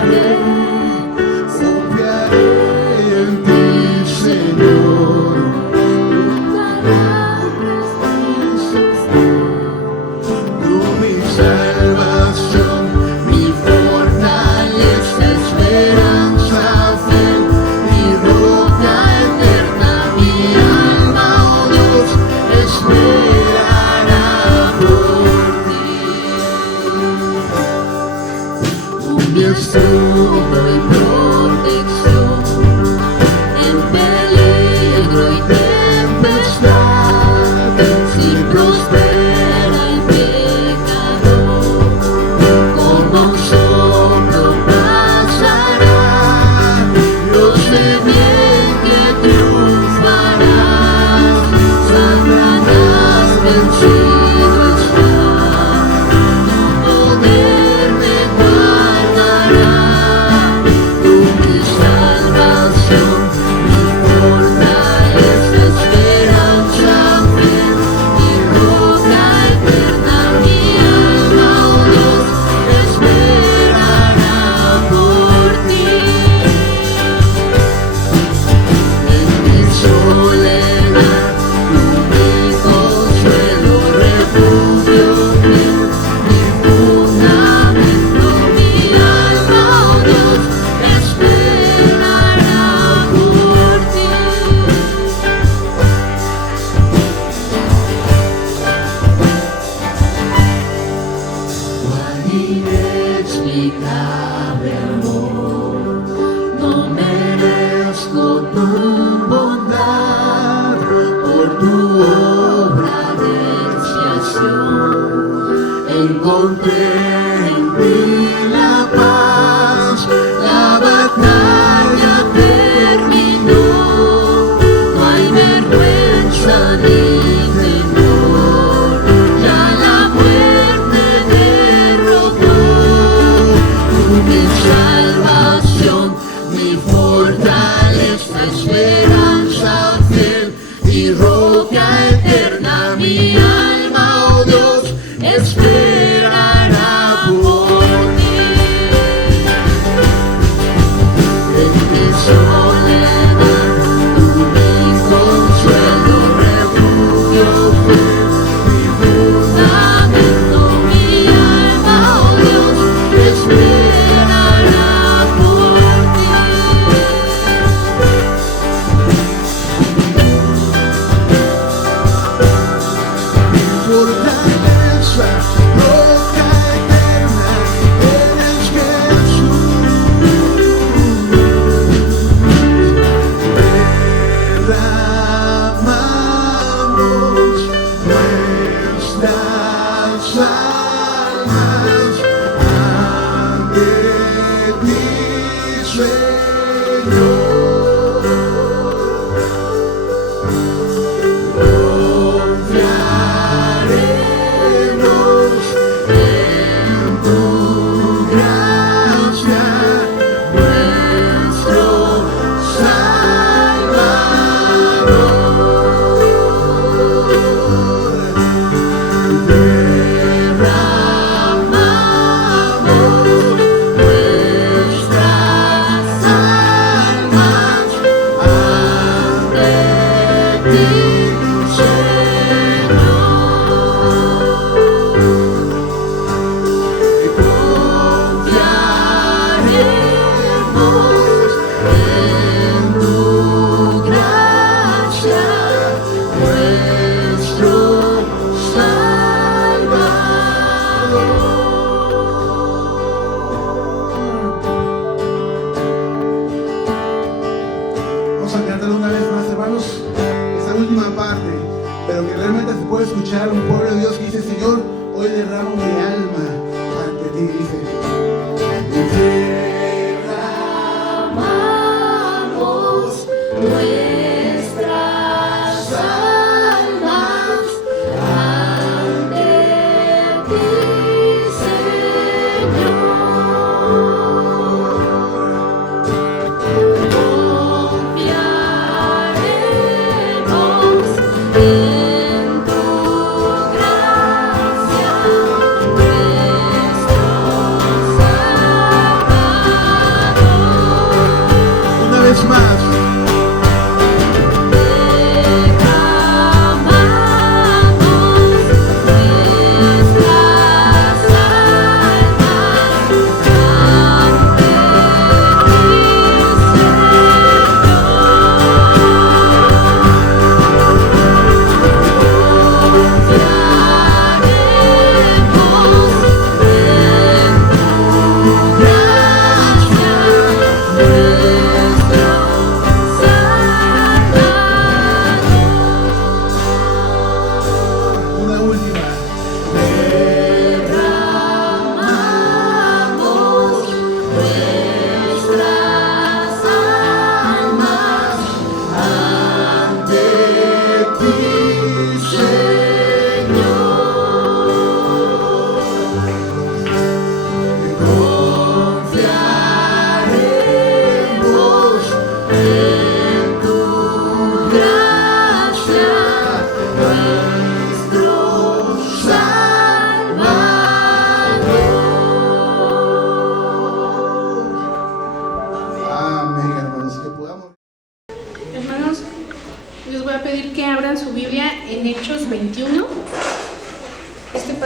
En tu gracia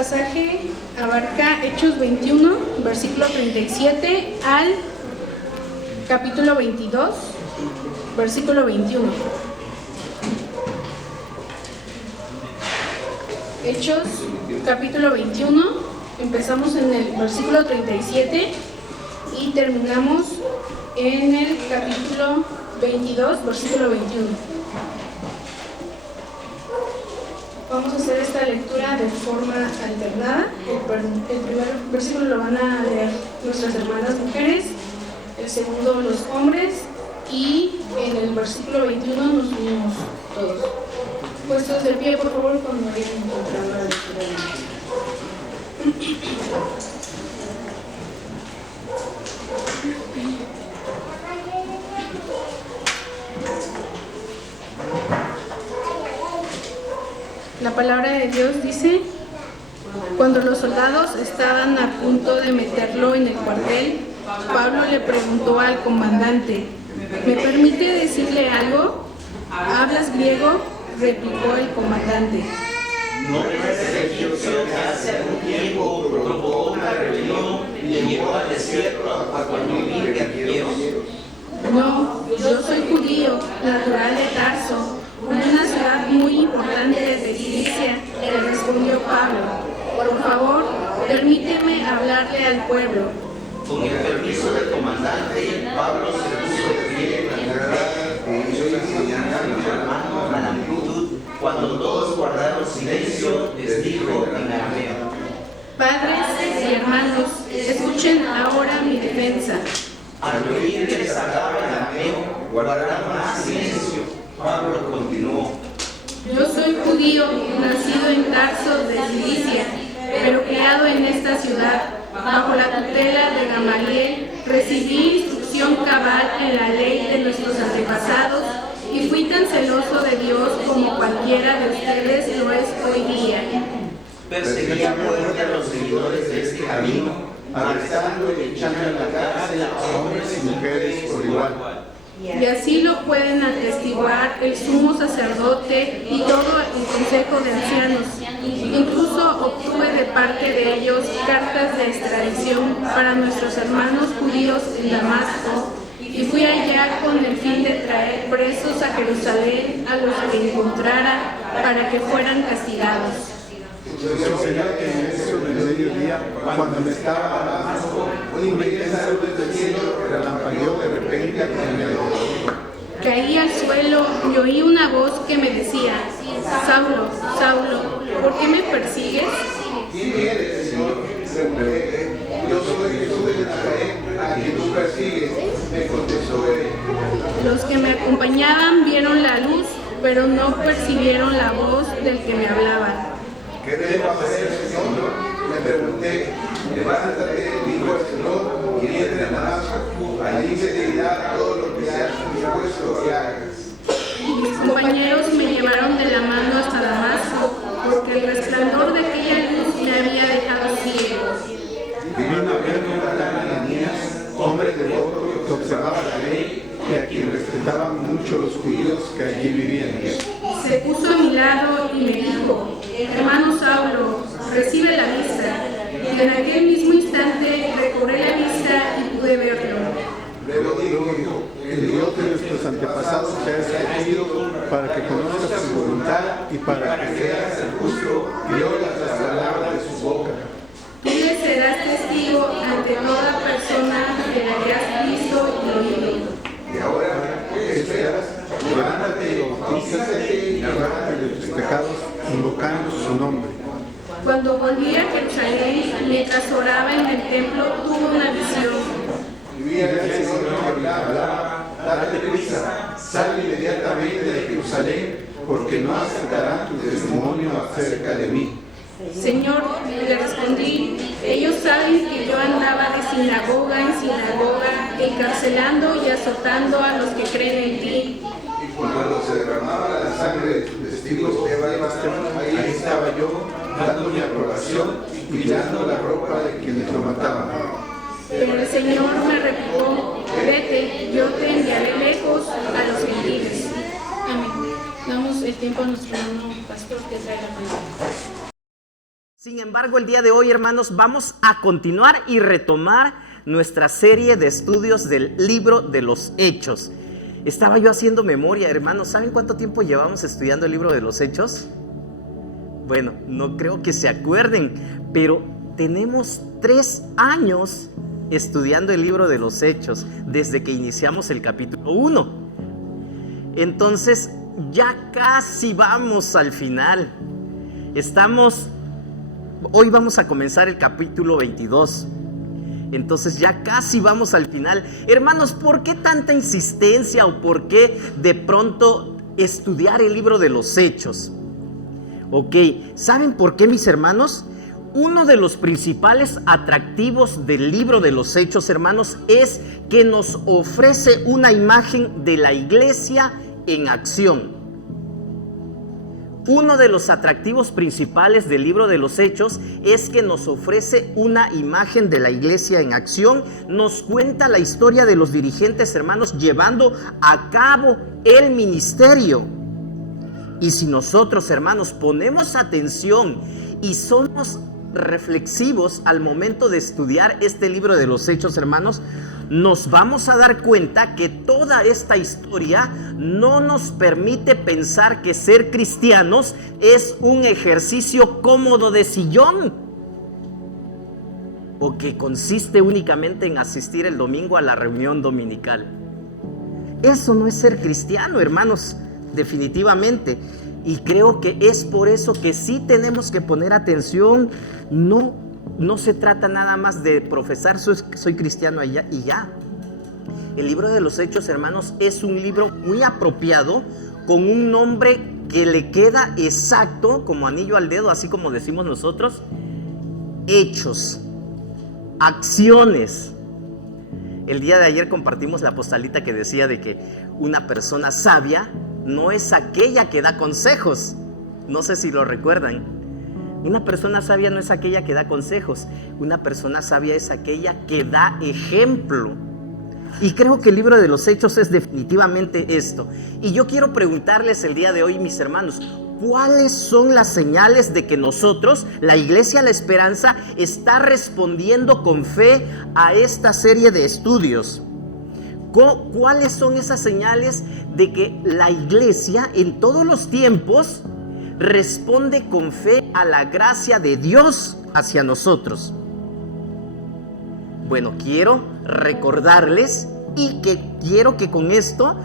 pasaje abarca Hechos 21, versículo 37 al capítulo 22, versículo 21. Hechos, capítulo 21, empezamos en el versículo 37 y terminamos en el capítulo 22, versículo 21. Vamos a hacer esta lectura de forma alternada. El primer versículo lo van a leer nuestras hermanas mujeres, el segundo los hombres, y en el versículo 21 nos unimos todos. Puestos de pie, por favor, cuando vayan encontrando la lectura de La palabra de Dios dice: cuando los soldados estaban a punto de meterlo en el cuartel, Pablo le preguntó al comandante: ¿me permite decirle algo? ¿Hablas griego?, replicó el comandante. ¿No es el egipcio que hace algún tiempo provocó una rebelión y llevó al desierto a 4,000 guerrilleros? No, yo soy judío, natural de Tarso, una ciudad muy importante de Cilicia, le respondió Pablo. Por favor, permíteme hablarle al pueblo. Con el permiso del comandante, Pablo se puso de pie en la entrada y hizo señalando la mano a la multitud. Cuando todos guardaron silencio, les dijo en arameo: Padres y hermanos, escuchen ahora mi defensa. Al oír que les hablaba en arameo, guardaron más silencio. Pablo continuó: Yo soy judío, nacido en Tarso de Cilicia, pero criado en esta ciudad, bajo la tutela de Gamaliel, recibí instrucción cabal en la ley de nuestros antepasados y fui tan celoso de Dios como cualquiera de ustedes lo es hoy día. Perseguía a muerte a los seguidores de este camino, arrestando y echando en la cárcel a hombres y mujeres por igual. Y así lo pueden atestiguar el sumo sacerdote y todo el consejo de ancianos. Incluso obtuve de parte de ellos cartas de extradición para nuestros hermanos judíos en Damasco, y fui allá con el fin de traer presos a Jerusalén a los que encontrara para que fueran castigados. Sucedió que en eso del mediodía, cuando me estaba a Damasco, una intensa luz del cielo relampagueó de repente en mi alrededor. Caí al suelo y oí una voz que me decía: Saulo, Saulo, ¿por qué me persigues? ¿Quién eres, Señor? Pregunté. Yo soy Jesús de Nazaret, a quien tú persigues, me contestó él. Los que me acompañaban vieron la luz, pero no percibieron la voz del que me hablaba. ¿Qué debo hacer, Señor? Le pregunté. Levántate, dijo el Señor, y entra en Damasco. Allí se te dirá todo lo que seas dispuesto que hagas. Mis compañeros me llevaron de la mano hasta Damasco, porque el resplandor de aquella luz me había dejado ciego. Vino a verme un tal Ananías, hombre devoto que observaba la ley y a quien respetaban mucho los judíos que allí vivían. Se puso a mi lado y me dijo: hermano Saulo, recibe la vista. Y en aquel mismo instante recobré la vista y pude verlo. Luego dijo: el Dios de nuestros antepasados te ha escogido para que conozcas su voluntad y para que seas el justo y oigas las palabras de su boca. Tú le serás testigo ante toda persona de la que has visto y oído. Y ahora, ¿qué esperas? Levántate y bautízate y lávate de tus pecados, invocando su nombre. Cuando volví a Jerusalén, mientras oraba en el templo, tuve una visión. claramente de Jerusalén, porque no aceptarán tu testimonio acerca de mí. Señor, le respondí, ellos saben que yo andaba de sinagoga en sinagoga, encarcelando y azotando a los que creen en ti. Y cuando se derramaba la sangre de tus testigos, ahí estaba yo, dando mi aprobación y cuidando la ropa de quienes lo mataban. Pero el Señor me replicó, vete, yo te enviaré lejos a los gentiles. Amén. Damos el tiempo a nuestro hermano pastor que trae la palabra. Sin embargo, el día de hoy, hermanos, vamos a continuar y retomar nuestra serie de estudios del libro de los Hechos. Estaba yo haciendo memoria, hermanos. ¿Saben cuánto tiempo llevamos estudiando el libro de los Hechos? Bueno, no creo que se acuerden, pero tenemos 3 años estudiando el libro de los Hechos desde que iniciamos el capítulo 1. Entonces, ya casi vamos al final. Hoy vamos a comenzar el capítulo 22. Entonces ya casi vamos al final. Hermanos, ¿por qué tanta insistencia o por qué de pronto estudiar el libro de los Hechos? Ok, ¿saben por qué, mis hermanos? Uno de los principales atractivos del libro de los Hechos, hermanos, es que nos ofrece una imagen de la iglesia en acción. Uno de los atractivos principales del libro de los Hechos es que nos ofrece una imagen de la iglesia en acción. Nos cuenta la historia de los dirigentes, hermanos, llevando a cabo el ministerio. Y si nosotros, hermanos, ponemos atención y somos reflexivos al momento de estudiar este libro de los Hechos, hermanos, nos vamos a dar cuenta que toda esta historia no nos permite pensar que ser cristianos es un ejercicio cómodo de sillón, o que consiste únicamente en asistir el domingo a la reunión dominical. Eso no es ser cristiano, hermanos, definitivamente. Y creo que es por eso que sí tenemos que poner atención. No se trata nada más de profesar soy cristiano y ya. El libro de los Hechos, hermanos, es un libro muy apropiado, con un nombre que le queda exacto, como anillo al dedo, así como decimos nosotros. Hechos, acciones. El día de ayer compartimos la postalita que decía de que una persona sabia no es aquella que da consejos. No sé si lo recuerdan. Una persona sabia no es aquella que da consejos. Una persona sabia es aquella que da ejemplo. Y creo que el libro de los Hechos es definitivamente esto. Y yo quiero preguntarles el día de hoy, mis hermanos, ¿cuáles son las señales de que nosotros, la Iglesia La Esperanza, está respondiendo con fe a esta serie de estudios? ¿Cuáles son esas señales de que la Iglesia en todos los tiempos responde con fe a la gracia de Dios hacia nosotros? Bueno, quiero recordarles y quiero que con esto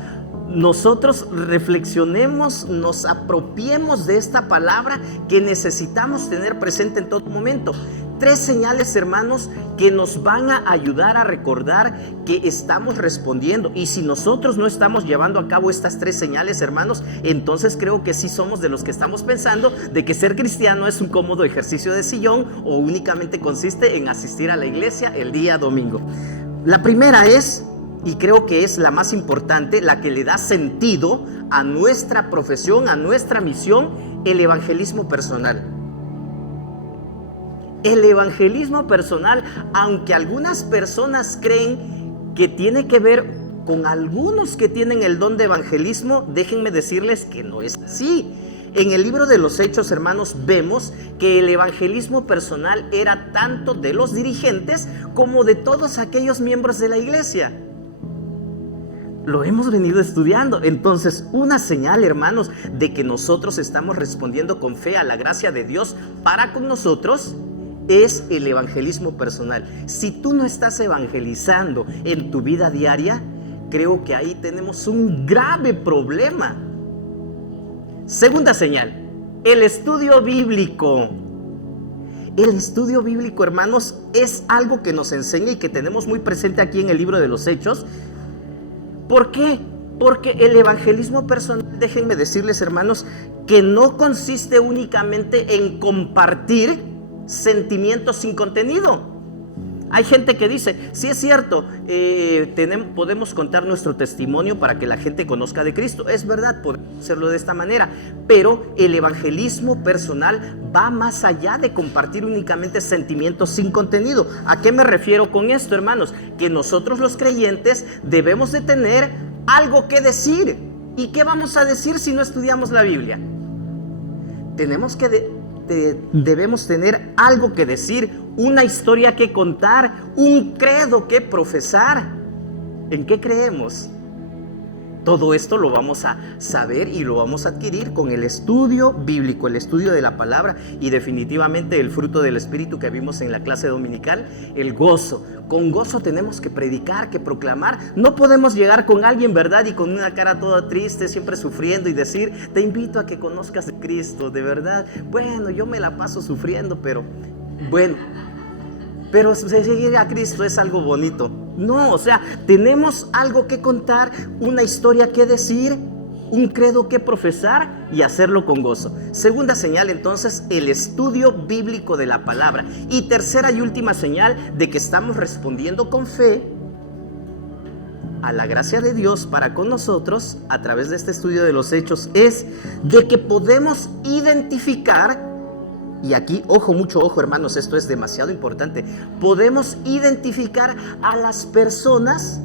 nosotros reflexionemos, nos apropiemos de esta palabra que necesitamos tener presente en todo momento. 3 señales, hermanos, que nos van a ayudar a recordar que estamos respondiendo. Y si nosotros no estamos llevando a cabo estas 3 señales, hermanos, entonces creo que sí somos de los que estamos pensando de que ser cristiano es un cómodo ejercicio de sillón o únicamente consiste en asistir a la iglesia el día domingo. La primera es, y creo que es la más importante, la que le da sentido a nuestra profesión, a nuestra misión, el evangelismo personal. El evangelismo personal, aunque algunas personas creen que tiene que ver con algunos que tienen el don de evangelismo, déjenme decirles que no es así. En el libro de los Hechos, hermanos, vemos que el evangelismo personal era tanto de los dirigentes como de todos aquellos miembros de la iglesia. Lo hemos venido estudiando. Entonces, una señal, hermanos, de que nosotros estamos respondiendo con fe a la gracia de Dios para con nosotros es el evangelismo personal. Si tú no estás evangelizando en tu vida diaria, creo que ahí tenemos un grave problema. Segunda señal, el estudio bíblico. El estudio bíblico, hermanos, es algo que nos enseña y que tenemos muy presente aquí en el libro de los Hechos. ¿Por qué? Porque el evangelismo personal déjenme decirles, hermanos, que no consiste únicamente en compartir sentimientos sin contenido. Hay gente que dice, sí es cierto, podemos contar nuestro testimonio para que la gente conozca de Cristo. Es verdad, podemos hacerlo de esta manera, pero el evangelismo personal va más allá de compartir únicamente sentimientos sin contenido. ¿A qué me refiero con esto, hermanos? Que nosotros los creyentes debemos de tener algo que decir. ¿Y qué vamos a decir si no estudiamos la Biblia? Debemos tener algo que decir, una historia que contar, un credo que profesar. ¿En qué creemos? Todo esto lo vamos a saber y lo vamos a adquirir con el estudio bíblico, el estudio de la palabra y definitivamente el fruto del Espíritu que vimos en la clase dominical, el gozo. Con gozo tenemos que predicar, que proclamar. No podemos llegar con alguien, ¿verdad? Y con una cara toda triste, siempre sufriendo y decir, te invito a que conozcas de Cristo, de verdad. Bueno, yo me la paso sufriendo, pero seguir a Cristo es algo bonito. No, o sea, tenemos algo que contar, una historia que decir, un credo que profesar y hacerlo con gozo. Segunda señal, entonces, el estudio bíblico de la palabra. Y tercera y última señal de que estamos respondiendo con fe a la gracia de Dios para con nosotros a través de este estudio de los hechos es de que podemos identificar. Y aquí, mucho ojo, hermanos, esto es demasiado importante. Podemos identificar a las personas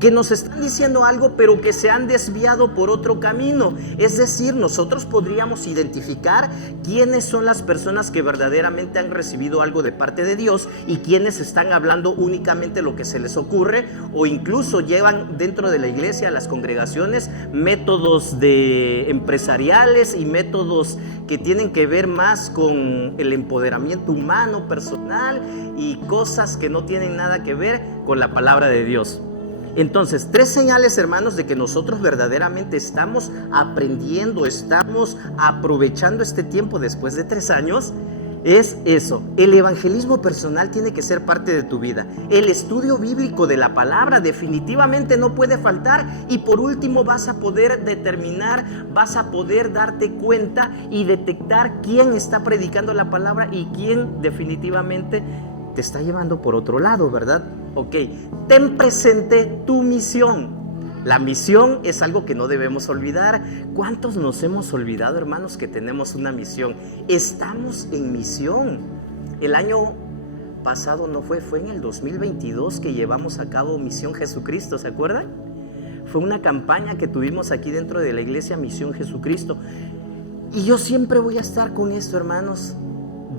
que nos están diciendo algo, pero que se han desviado por otro camino. Es decir, nosotros podríamos identificar quiénes son las personas que verdaderamente han recibido algo de parte de Dios y quiénes están hablando únicamente lo que se les ocurre, o incluso llevan dentro de la iglesia, las congregaciones, métodos empresariales y métodos que tienen que ver más con el empoderamiento humano, personal, y cosas que no tienen nada que ver con la palabra de Dios. Entonces, 3 señales, hermanos, de que nosotros verdaderamente estamos aprendiendo, estamos aprovechando este tiempo después de 3 años, es eso. El evangelismo personal tiene que ser parte de tu vida. El estudio bíblico de la palabra definitivamente no puede faltar. Y por último, vas a poder determinar, vas a poder darte cuenta y detectar quién está predicando la palabra y quién definitivamente te está llevando por otro lado, ¿verdad? Ok, ten presente tu misión. La misión es algo que no debemos olvidar. ¿Cuántos nos hemos olvidado, hermanos, que tenemos una misión? Estamos en misión. El año pasado no fue en el 2022 que llevamos a cabo Misión Jesucristo, ¿se acuerdan? Fue una campaña que tuvimos aquí dentro de la iglesia, Misión Jesucristo. Y yo siempre voy a estar con esto, hermanos,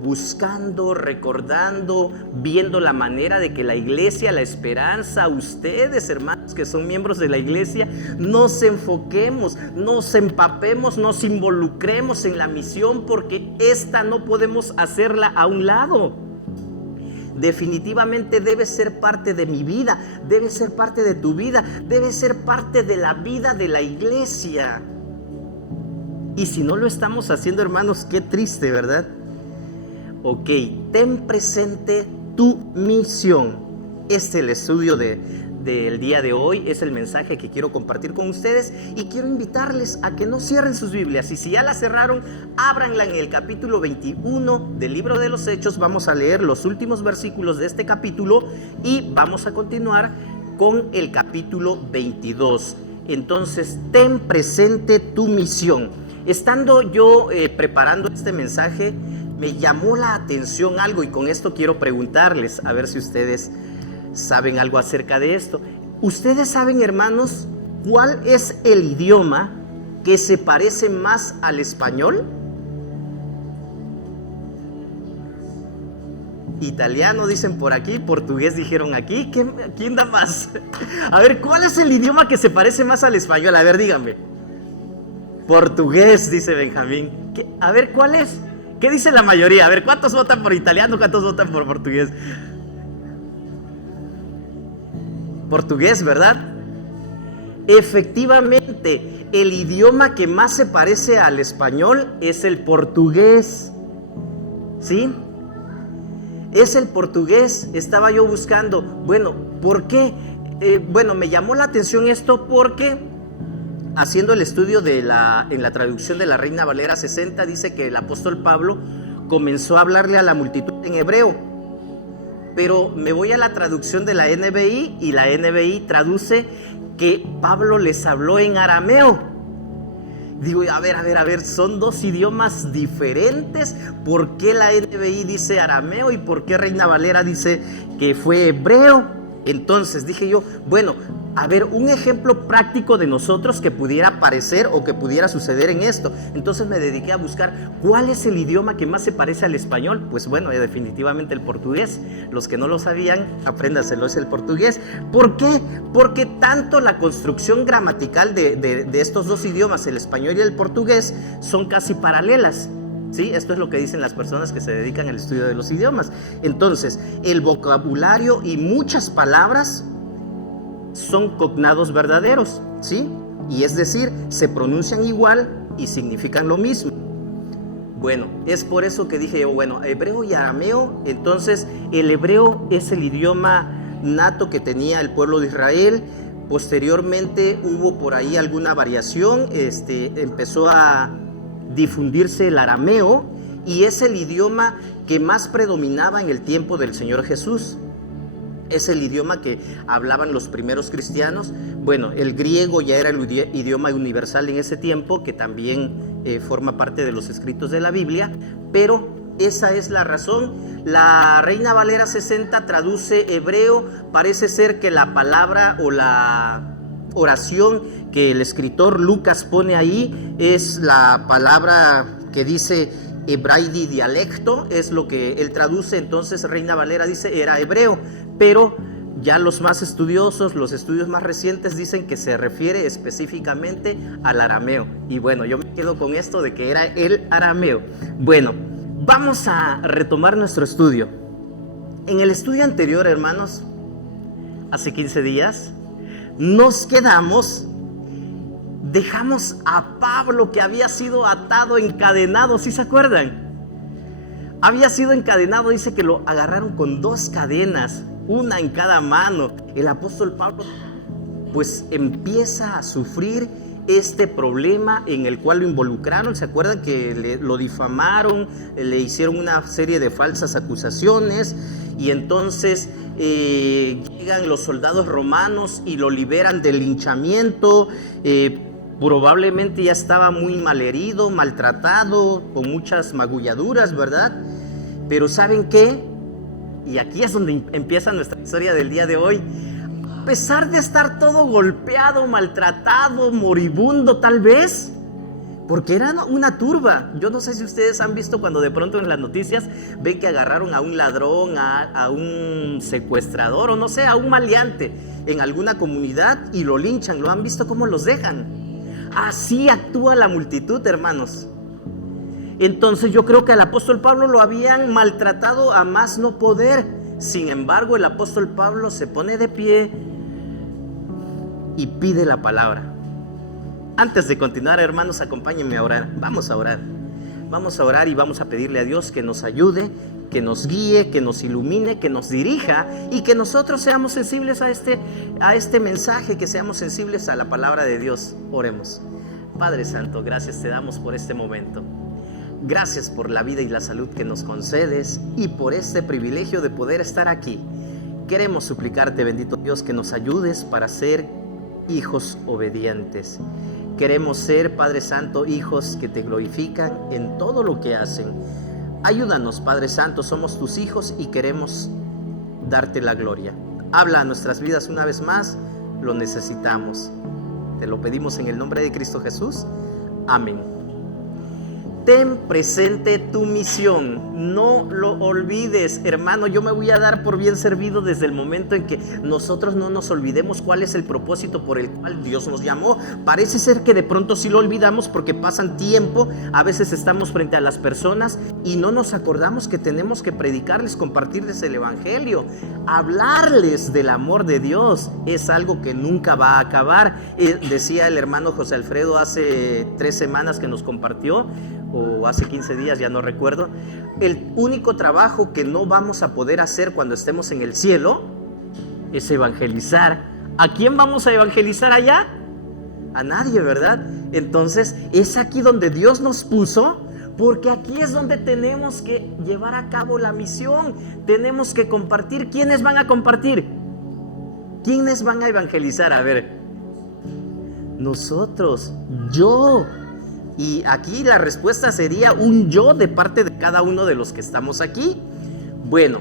buscando, recordando, viendo la manera de que la iglesia, la esperanza, ustedes, hermanos que son miembros de la iglesia, nos enfoquemos, nos empapemos, nos involucremos en la misión, porque esta no podemos hacerla a un lado. Definitivamente debe ser parte de mi vida, debe ser parte de tu vida, debe ser parte de la vida de la iglesia. Y si no lo estamos haciendo, hermanos, qué triste, ¿verdad? Ok, ten presente tu misión. Este es el estudio del día de hoy, es el mensaje que quiero compartir con ustedes y quiero invitarles a que no cierren sus Biblias. Y si ya la cerraron, ábranla en el capítulo 21 del libro de los Hechos. Vamos a leer los últimos versículos de este capítulo y vamos a continuar con el capítulo 22. Entonces, ten presente tu misión. Estando yo preparando este mensaje, me llamó la atención algo y con esto quiero preguntarles, a ver si ustedes saben algo acerca de esto. ¿Ustedes saben, hermanos, cuál es el idioma que se parece más al español? Italiano dicen por aquí, portugués dijeron aquí. ¿Quién da más? A ver, ¿cuál es el idioma que se parece más al español? A ver, díganme. Portugués, dice Benjamín. A ver, ¿cuál es? ¿Qué dice la mayoría? A ver, ¿cuántos votan por italiano? ¿Cuántos votan por portugués? Portugués, ¿verdad? Efectivamente, el idioma que más se parece al español es el portugués. ¿Sí? Es el portugués. Estaba yo buscando. Bueno, ¿por qué? Me llamó la atención esto porque haciendo el estudio en la traducción de la Reina Valera 60, dice que el apóstol Pablo comenzó a hablarle a la multitud en hebreo. Pero me voy a la traducción de la NBI y la NBI traduce que Pablo les habló en arameo. Digo, a ver, son dos idiomas diferentes. ¿Por qué la NBI dice arameo y por qué Reina Valera dice que fue hebreo? Entonces dije yo, bueno, a ver, un ejemplo práctico de nosotros que pudiera parecer o que pudiera suceder en esto. Entonces me dediqué a buscar cuál es el idioma que más se parece al español. Pues bueno, definitivamente el portugués. Los que no lo sabían, apréndaselo, es el portugués. ¿Por qué? Porque tanto la construcción gramatical de estos dos idiomas, el español y el portugués, son casi paralelas. ¿Sí? Esto es lo que dicen las personas que se dedican al estudio de los idiomas. Entonces, el vocabulario y muchas palabras son cognados verdaderos, ¿sí? Y es decir, se pronuncian igual y significan lo mismo. Bueno, es por eso que dije yo, bueno, hebreo y arameo. Entonces, el hebreo es el idioma nato que tenía el pueblo de Israel. Posteriormente hubo por ahí alguna variación, empezó a difundirse el arameo y es el idioma que más predominaba en el tiempo del Señor Jesús. Es el idioma que hablaban los primeros cristianos. Bueno, el griego ya era el idioma universal en ese tiempo, que también forma parte de los escritos de la Biblia, pero esa es la razón. La Reina Valera 60 traduce hebreo. Parece ser que la palabra o la oración que el escritor Lucas pone ahí es la palabra que dice hebraidi dialecto, es lo que él traduce. Entonces Reina Valera dice era hebreo, pero ya los más estudiosos, los estudios más recientes dicen que se refiere específicamente al arameo. Y bueno, yo me quedo con esto de que era el arameo. Bueno, vamos a retomar nuestro estudio. En el estudio anterior, hermanos, hace 15 días, nos quedamos, dejamos a Pablo, que había sido atado, encadenado, ¿sí se acuerdan? Había sido encadenado, dice que lo agarraron con 2 cadenas, una en cada mano. El apóstol Pablo pues empieza a sufrir este problema en el cual lo involucraron. ¿Se acuerdan que lo difamaron? Le hicieron una serie de falsas acusaciones y entonces llegan los soldados romanos y lo liberan del linchamiento. Probablemente ya estaba muy malherido, maltratado, con muchas magulladuras, ¿verdad? Pero ¿saben qué? Y aquí es donde empieza nuestra historia del día de hoy. A pesar de estar todo golpeado, maltratado, moribundo tal vez, porque era una turba. Yo no sé si ustedes han visto cuando de pronto en las noticias ven que agarraron a un ladrón, a un secuestrador o no sé, a un maleante en alguna comunidad y lo linchan. ¿Lo han visto cómo los dejan? Así actúa la multitud, hermanos. Entonces yo creo que al apóstol Pablo lo habían maltratado a más no poder. Sin embargo, el apóstol Pablo se pone de pie y pide la palabra. Antes de continuar, hermanos, acompáñenme a orar. Vamos a orar. Vamos a orar y vamos a pedirle a Dios que nos ayude, que nos guíe, que nos ilumine, que nos dirija y que nosotros seamos sensibles a este mensaje, que seamos sensibles a la palabra de Dios. Oremos. Padre Santo, gracias te damos por este momento. Gracias por la vida y la salud que nos concedes y por este privilegio de poder estar aquí. Queremos suplicarte, bendito Dios, que nos ayudes para ser hijos obedientes. Queremos ser, Padre Santo, hijos que te glorifican en todo lo que hacen. Ayúdanos, Padre Santo, somos tus hijos y queremos darte la gloria. Habla a nuestras vidas una vez más, lo necesitamos. Te lo pedimos en el nombre de Cristo Jesús. Amén. Ten presente tu misión, no lo olvides, hermano. Yo me voy a dar por bien servido desde el momento en que nosotros no nos olvidemos cuál es el propósito por el cual Dios nos llamó. Parece ser que de pronto sí lo olvidamos porque pasan tiempo, a veces estamos frente a las personas y no nos acordamos que tenemos que predicarles, compartirles el evangelio, hablarles del amor de Dios. Es algo que nunca va a acabar. Decía el hermano José Alfredo hace 3 semanas que nos compartió, o hace 15 días, ya no recuerdo, el único trabajo que no vamos a poder hacer cuando estemos en el cielo es evangelizar. ¿A quién vamos a evangelizar allá? a nadie, ¿verdad? Entonces es aquí donde Dios nos puso, porque aquí es donde tenemos que llevar a cabo la misión. Tenemos que compartir. ¿Quiénes van a compartir? ¿Quiénes van a evangelizar? A ver, nosotros, yo. Y aquí la respuesta sería un yo de parte de cada uno de los que estamos aquí. Bueno,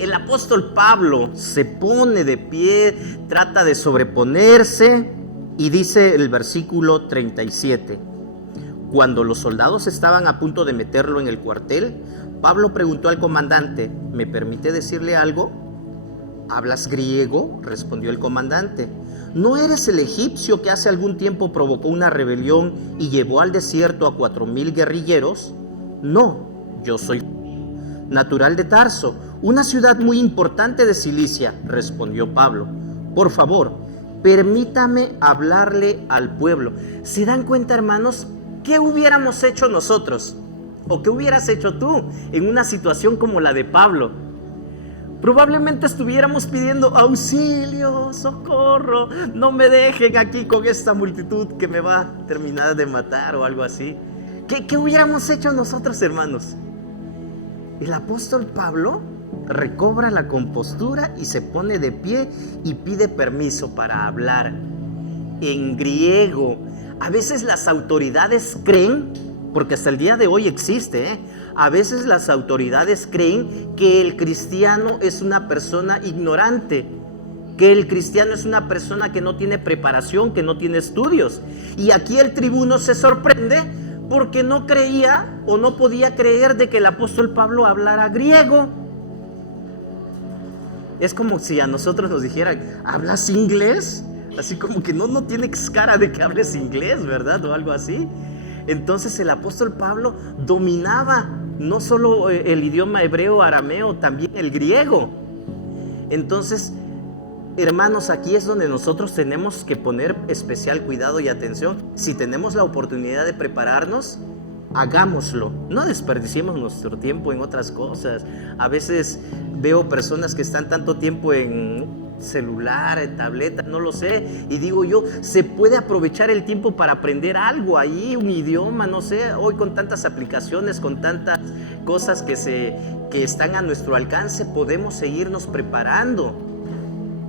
el apóstol Pablo se pone de pie, trata de sobreponerse y dice el versículo 37. Cuando los soldados estaban a punto de meterlo en el cuartel, Pablo preguntó al comandante: ¿me permite decirle algo? ¿Hablas griego?, respondió el comandante. ¿No eres el egipcio que hace algún tiempo provocó una rebelión y llevó al desierto a 4,000 guerrilleros? No, yo soy natural de Tarso, una ciudad muy importante de Cilicia, respondió Pablo. Por favor, permítame hablarle al pueblo. ¿Se dan cuenta, hermanos? ¿Qué hubiéramos hecho nosotros? ¿O qué hubieras hecho tú en una situación como la de Pablo? Probablemente estuviéramos pidiendo auxilio, socorro, no me dejen aquí con esta multitud que me va a terminar de matar o algo así. ¿Qué hubiéramos hecho nosotros, hermanos? El apóstol Pablo recobra la compostura y se pone de pie y pide permiso para hablar en griego. A veces las autoridades creen, porque hasta el día de hoy existe, a veces las autoridades creen que el cristiano es una persona ignorante, que el cristiano es una persona que no tiene preparación, que no tiene estudios. Y aquí el tribuno se sorprende porque no creía o no podía creer de que el apóstol Pablo hablara griego. Es como si a nosotros nos dijeran: ¿hablas inglés? Así como que no tienes cara de que hables inglés, ¿verdad? O algo así. Entonces el apóstol Pablo dominaba no solo el idioma hebreo, arameo, también el griego. Entonces, hermanos, aquí es donde nosotros tenemos que poner especial cuidado y atención. Si tenemos la oportunidad de prepararnos, hagámoslo. No desperdiciemos nuestro tiempo en otras cosas. A veces veo personas que están tanto tiempo en celular, tableta, no lo sé, y digo yo, se puede aprovechar el tiempo para aprender algo ahí, un idioma, no sé. Hoy con tantas aplicaciones, con tantas cosas que están a nuestro alcance, podemos seguirnos preparando.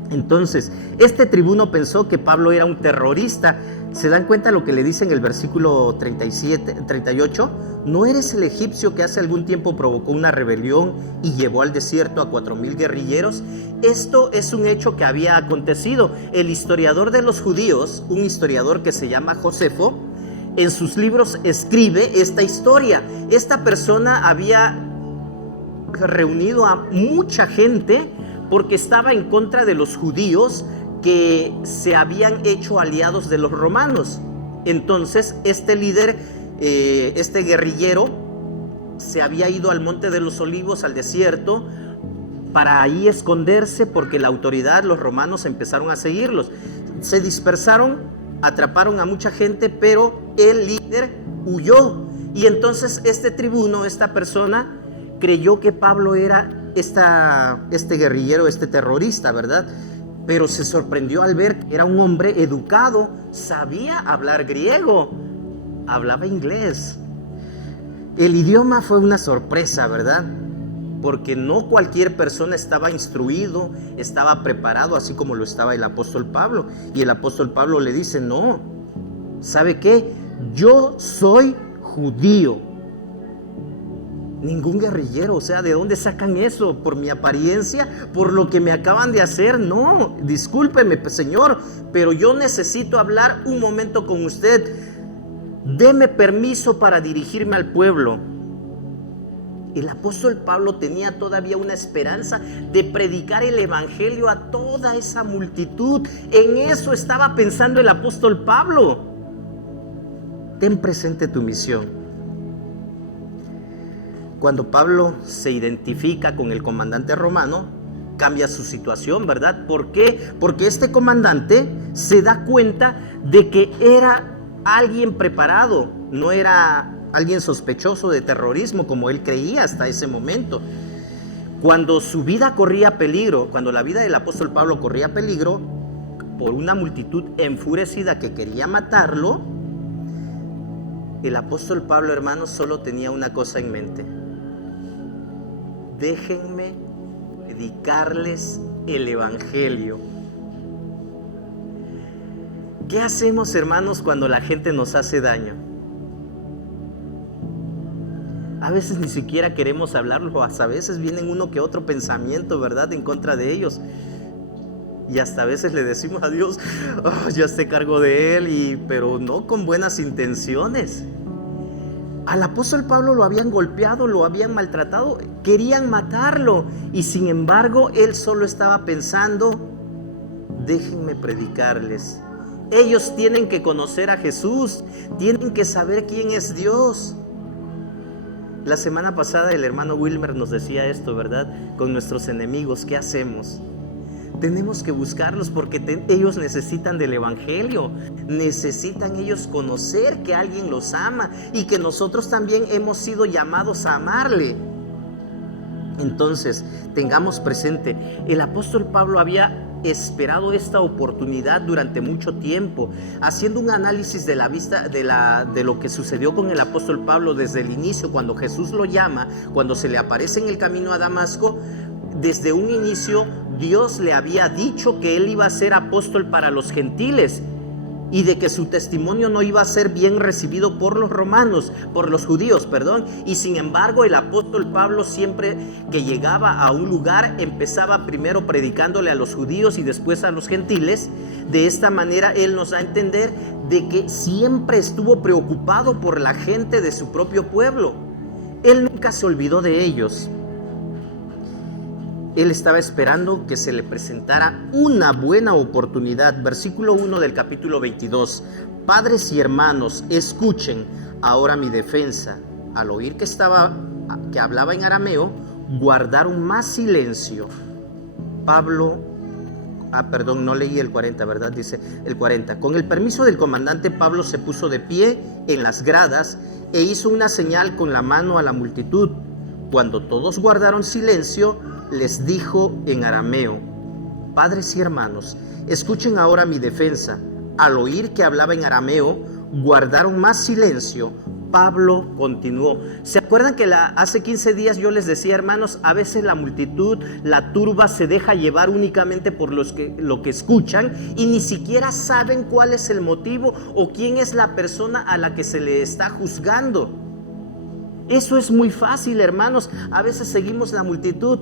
Entonces, este tribuno pensó que Pablo era un terrorista. ¿Se dan cuenta lo que le dice en el versículo 38? ¿No eres el egipcio que hace algún tiempo provocó una rebelión y llevó al desierto a 4,000 guerrilleros? Esto es un hecho que había acontecido. El historiador de los judíos, un historiador que se llama Josefo, en sus libros escribe esta historia. Esta persona había reunido a mucha gente porque estaba en contra de los judíos que se habían hecho aliados de los romanos. Entonces este líder, este guerrillero, se había ido al Monte de los Olivos, al desierto, para ahí esconderse, porque la autoridad, los romanos, empezaron a seguirlos. Se dispersaron, atraparon a mucha gente, pero el líder huyó. Y entonces este tribuno, esta persona, creyó que Pablo era este guerrillero, este terrorista, ¿verdad? Pero se sorprendió al ver que era un hombre educado, sabía hablar griego, hablaba inglés. El idioma fue una sorpresa, ¿verdad? Porque no cualquier persona estaba instruido, estaba preparado, así como lo estaba el apóstol Pablo. Y el apóstol Pablo le dice: no, ¿sabe qué? Yo soy judío. Ningún guerrillero, o sea, ¿de dónde sacan eso? ¿Por mi apariencia? ¿Por lo que me acaban de hacer? No, discúlpeme, señor, pero yo necesito hablar un momento con usted. Deme permiso para dirigirme al pueblo. El apóstol Pablo tenía todavía una esperanza de predicar el evangelio a toda esa multitud. En eso estaba pensando el apóstol Pablo. Ten presente tu misión. Cuando Pablo se identifica con el comandante romano, cambia su situación, ¿verdad? ¿Por qué? Porque este comandante se da cuenta de que era alguien preparado, no era alguien sospechoso de terrorismo como él creía hasta ese momento. Cuando su vida corría peligro, cuando la vida del apóstol Pablo corría peligro, por una multitud enfurecida que quería matarlo, el apóstol Pablo, hermanos, solo tenía una cosa en mente: déjenme predicarles el evangelio. ¿Qué hacemos, hermanos, cuando la gente nos hace daño? A veces ni siquiera queremos hablarlo, hasta a veces vienen uno que otro pensamiento, ¿verdad?, en contra de ellos. Y hasta a veces le decimos a Dios: oh, ya esté cargo de él, pero no con buenas intenciones. Al apóstol Pablo lo habían golpeado, lo habían maltratado, querían matarlo, y sin embargo él solo estaba pensando: déjenme predicarles. Ellos tienen que conocer a Jesús, tienen que saber quién es Dios. La semana pasada el hermano Wilmer nos decía esto, ¿verdad? Con nuestros enemigos, ¿qué hacemos? Tenemos que buscarlos porque ellos necesitan del evangelio. Necesitan ellos conocer que alguien los ama y que nosotros también hemos sido llamados a amarle. Entonces, tengamos presente, el apóstol Pablo había esperado esta oportunidad durante mucho tiempo, haciendo un análisis de la vista de lo que sucedió con el apóstol Pablo desde el inicio, cuando Jesús lo llama, cuando se le aparece en el camino a Damasco. Desde un inicio Dios le había dicho que él iba a ser apóstol para los gentiles y de que su testimonio no iba a ser bien recibido por los romanos, por los judíos, perdón. Y sin embargo el apóstol Pablo, siempre que llegaba a un lugar, empezaba primero predicándole a los judíos y después a los gentiles. De esta manera él nos da a entender de que siempre estuvo preocupado por la gente de su propio pueblo. Él nunca se olvidó de ellos. Él estaba esperando que se le presentara una buena oportunidad. Versículo 1 del capítulo 22. Padres y hermanos, escuchen ahora mi defensa. Al oír que hablaba en arameo, guardaron más silencio. No leí el 40, ¿verdad? Dice el 40. Con el permiso del comandante, Pablo se puso de pie en las gradas e hizo una señal con la mano a la multitud. Cuando todos guardaron silencio, les dijo en arameo: padres y hermanos, escuchen ahora mi defensa. Al oír que hablaba en arameo, guardaron más silencio. Pablo continuó. ¿Se acuerdan que hace 15 días yo les decía, hermanos, a veces la multitud, la turba, se deja llevar únicamente por lo que escuchan y ni siquiera saben cuál es el motivo o quién es la persona a la que se le está juzgando? Eso es muy fácil, hermanos. A veces seguimos la multitud.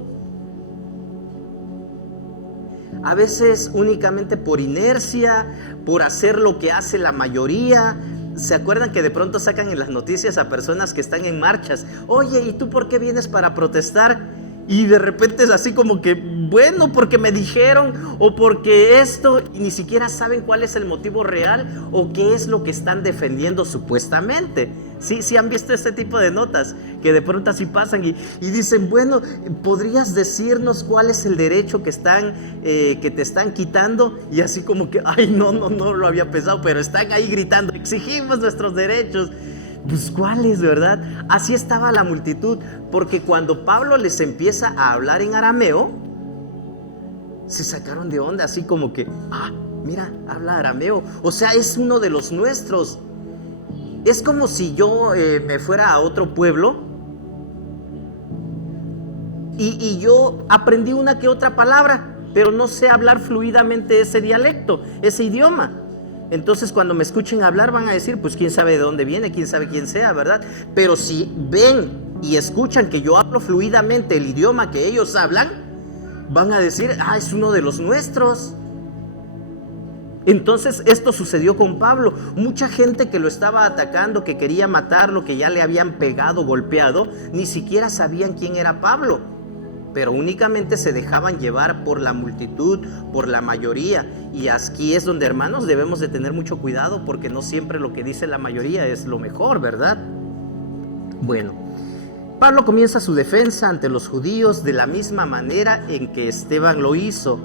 A veces únicamente por inercia, por hacer lo que hace la mayoría. ¿Se acuerdan que de pronto sacan en las noticias a personas que están en marchas? Oye, ¿y tú por qué vienes para protestar? Y de repente es así como que, bueno, porque me dijeron o porque esto, y ni siquiera saben cuál es el motivo real o qué es lo que están defendiendo supuestamente. Sí han visto este tipo de notas que de pronto así pasan y dicen, bueno, ¿podrías decirnos cuál es el derecho que te están quitando? Y así como que, ay, no lo había pensado, pero están ahí gritando, exigimos nuestros derechos. Pues ¿cuáles, verdad? Así estaba la multitud, porque cuando Pablo les empieza a hablar en arameo, se sacaron de onda, así como que, mira, habla arameo, o sea, es uno de los nuestros. Es como si yo me fuera a otro pueblo y yo aprendí una que otra palabra, pero no sé hablar fluidamente ese dialecto, ese idioma. Entonces cuando me escuchen hablar van a decir, pues quién sabe de dónde viene, quién sabe quién sea, ¿verdad? Pero si ven y escuchan que yo hablo fluidamente el idioma que ellos hablan, van a decir, es uno de los nuestros. Entonces esto sucedió con Pablo. Mucha gente que lo estaba atacando, que quería matarlo, que ya le habían pegado, golpeado, ni siquiera sabían quién era Pablo, pero únicamente se dejaban llevar por la multitud, por la mayoría. Y aquí es donde, hermanos, debemos de tener mucho cuidado, porque no siempre lo que dice la mayoría es lo mejor, ¿verdad? Bueno, Pablo comienza su defensa ante los judíos de la misma manera en que Esteban lo hizo.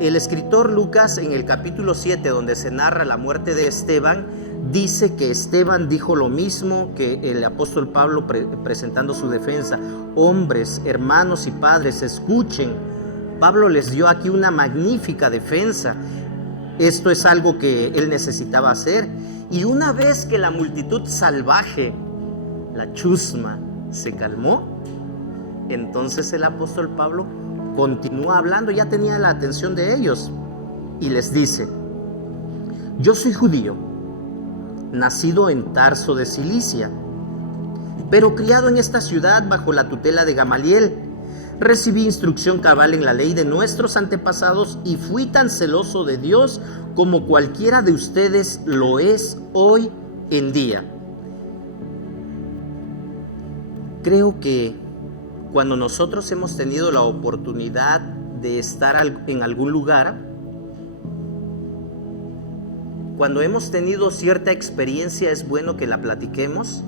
El escritor Lucas, en el capítulo 7, donde se narra la muerte de Esteban, dice que Esteban dijo lo mismo que el apóstol Pablo presentando su defensa. Hombres, hermanos y padres, escuchen. Pablo les dio aquí una magnífica defensa. Esto es algo que él necesitaba hacer. Y una vez que la multitud salvaje, la chusma, se calmó, entonces el apóstol Pablo continúa hablando, ya tenía la atención de ellos, y les dice: yo soy judío, nacido en Tarso de Cilicia, pero criado en esta ciudad bajo la tutela de Gamaliel. Recibí instrucción cabal en la ley de nuestros antepasados y fui tan celoso de Dios como cualquiera de ustedes lo es hoy en día. Creo que cuando nosotros hemos tenido la oportunidad de estar en algún lugar, cuando hemos tenido cierta experiencia, es bueno que la platiquemos.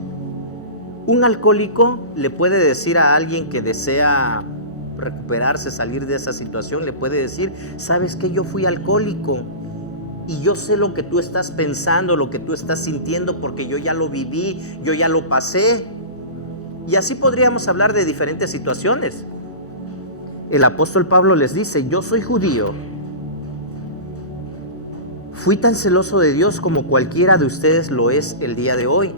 Un alcohólico le puede decir a alguien que desea recuperarse, salir de esa situación, le puede decir: ¿sabes qué? Yo fui alcohólico y yo sé lo que tú estás pensando, lo que tú estás sintiendo, porque yo ya lo viví, yo ya lo pasé. Y así podríamos hablar de diferentes situaciones. El apóstol Pablo les dice: yo soy judío, fui tan celoso de Dios como cualquiera de ustedes lo es el día de hoy.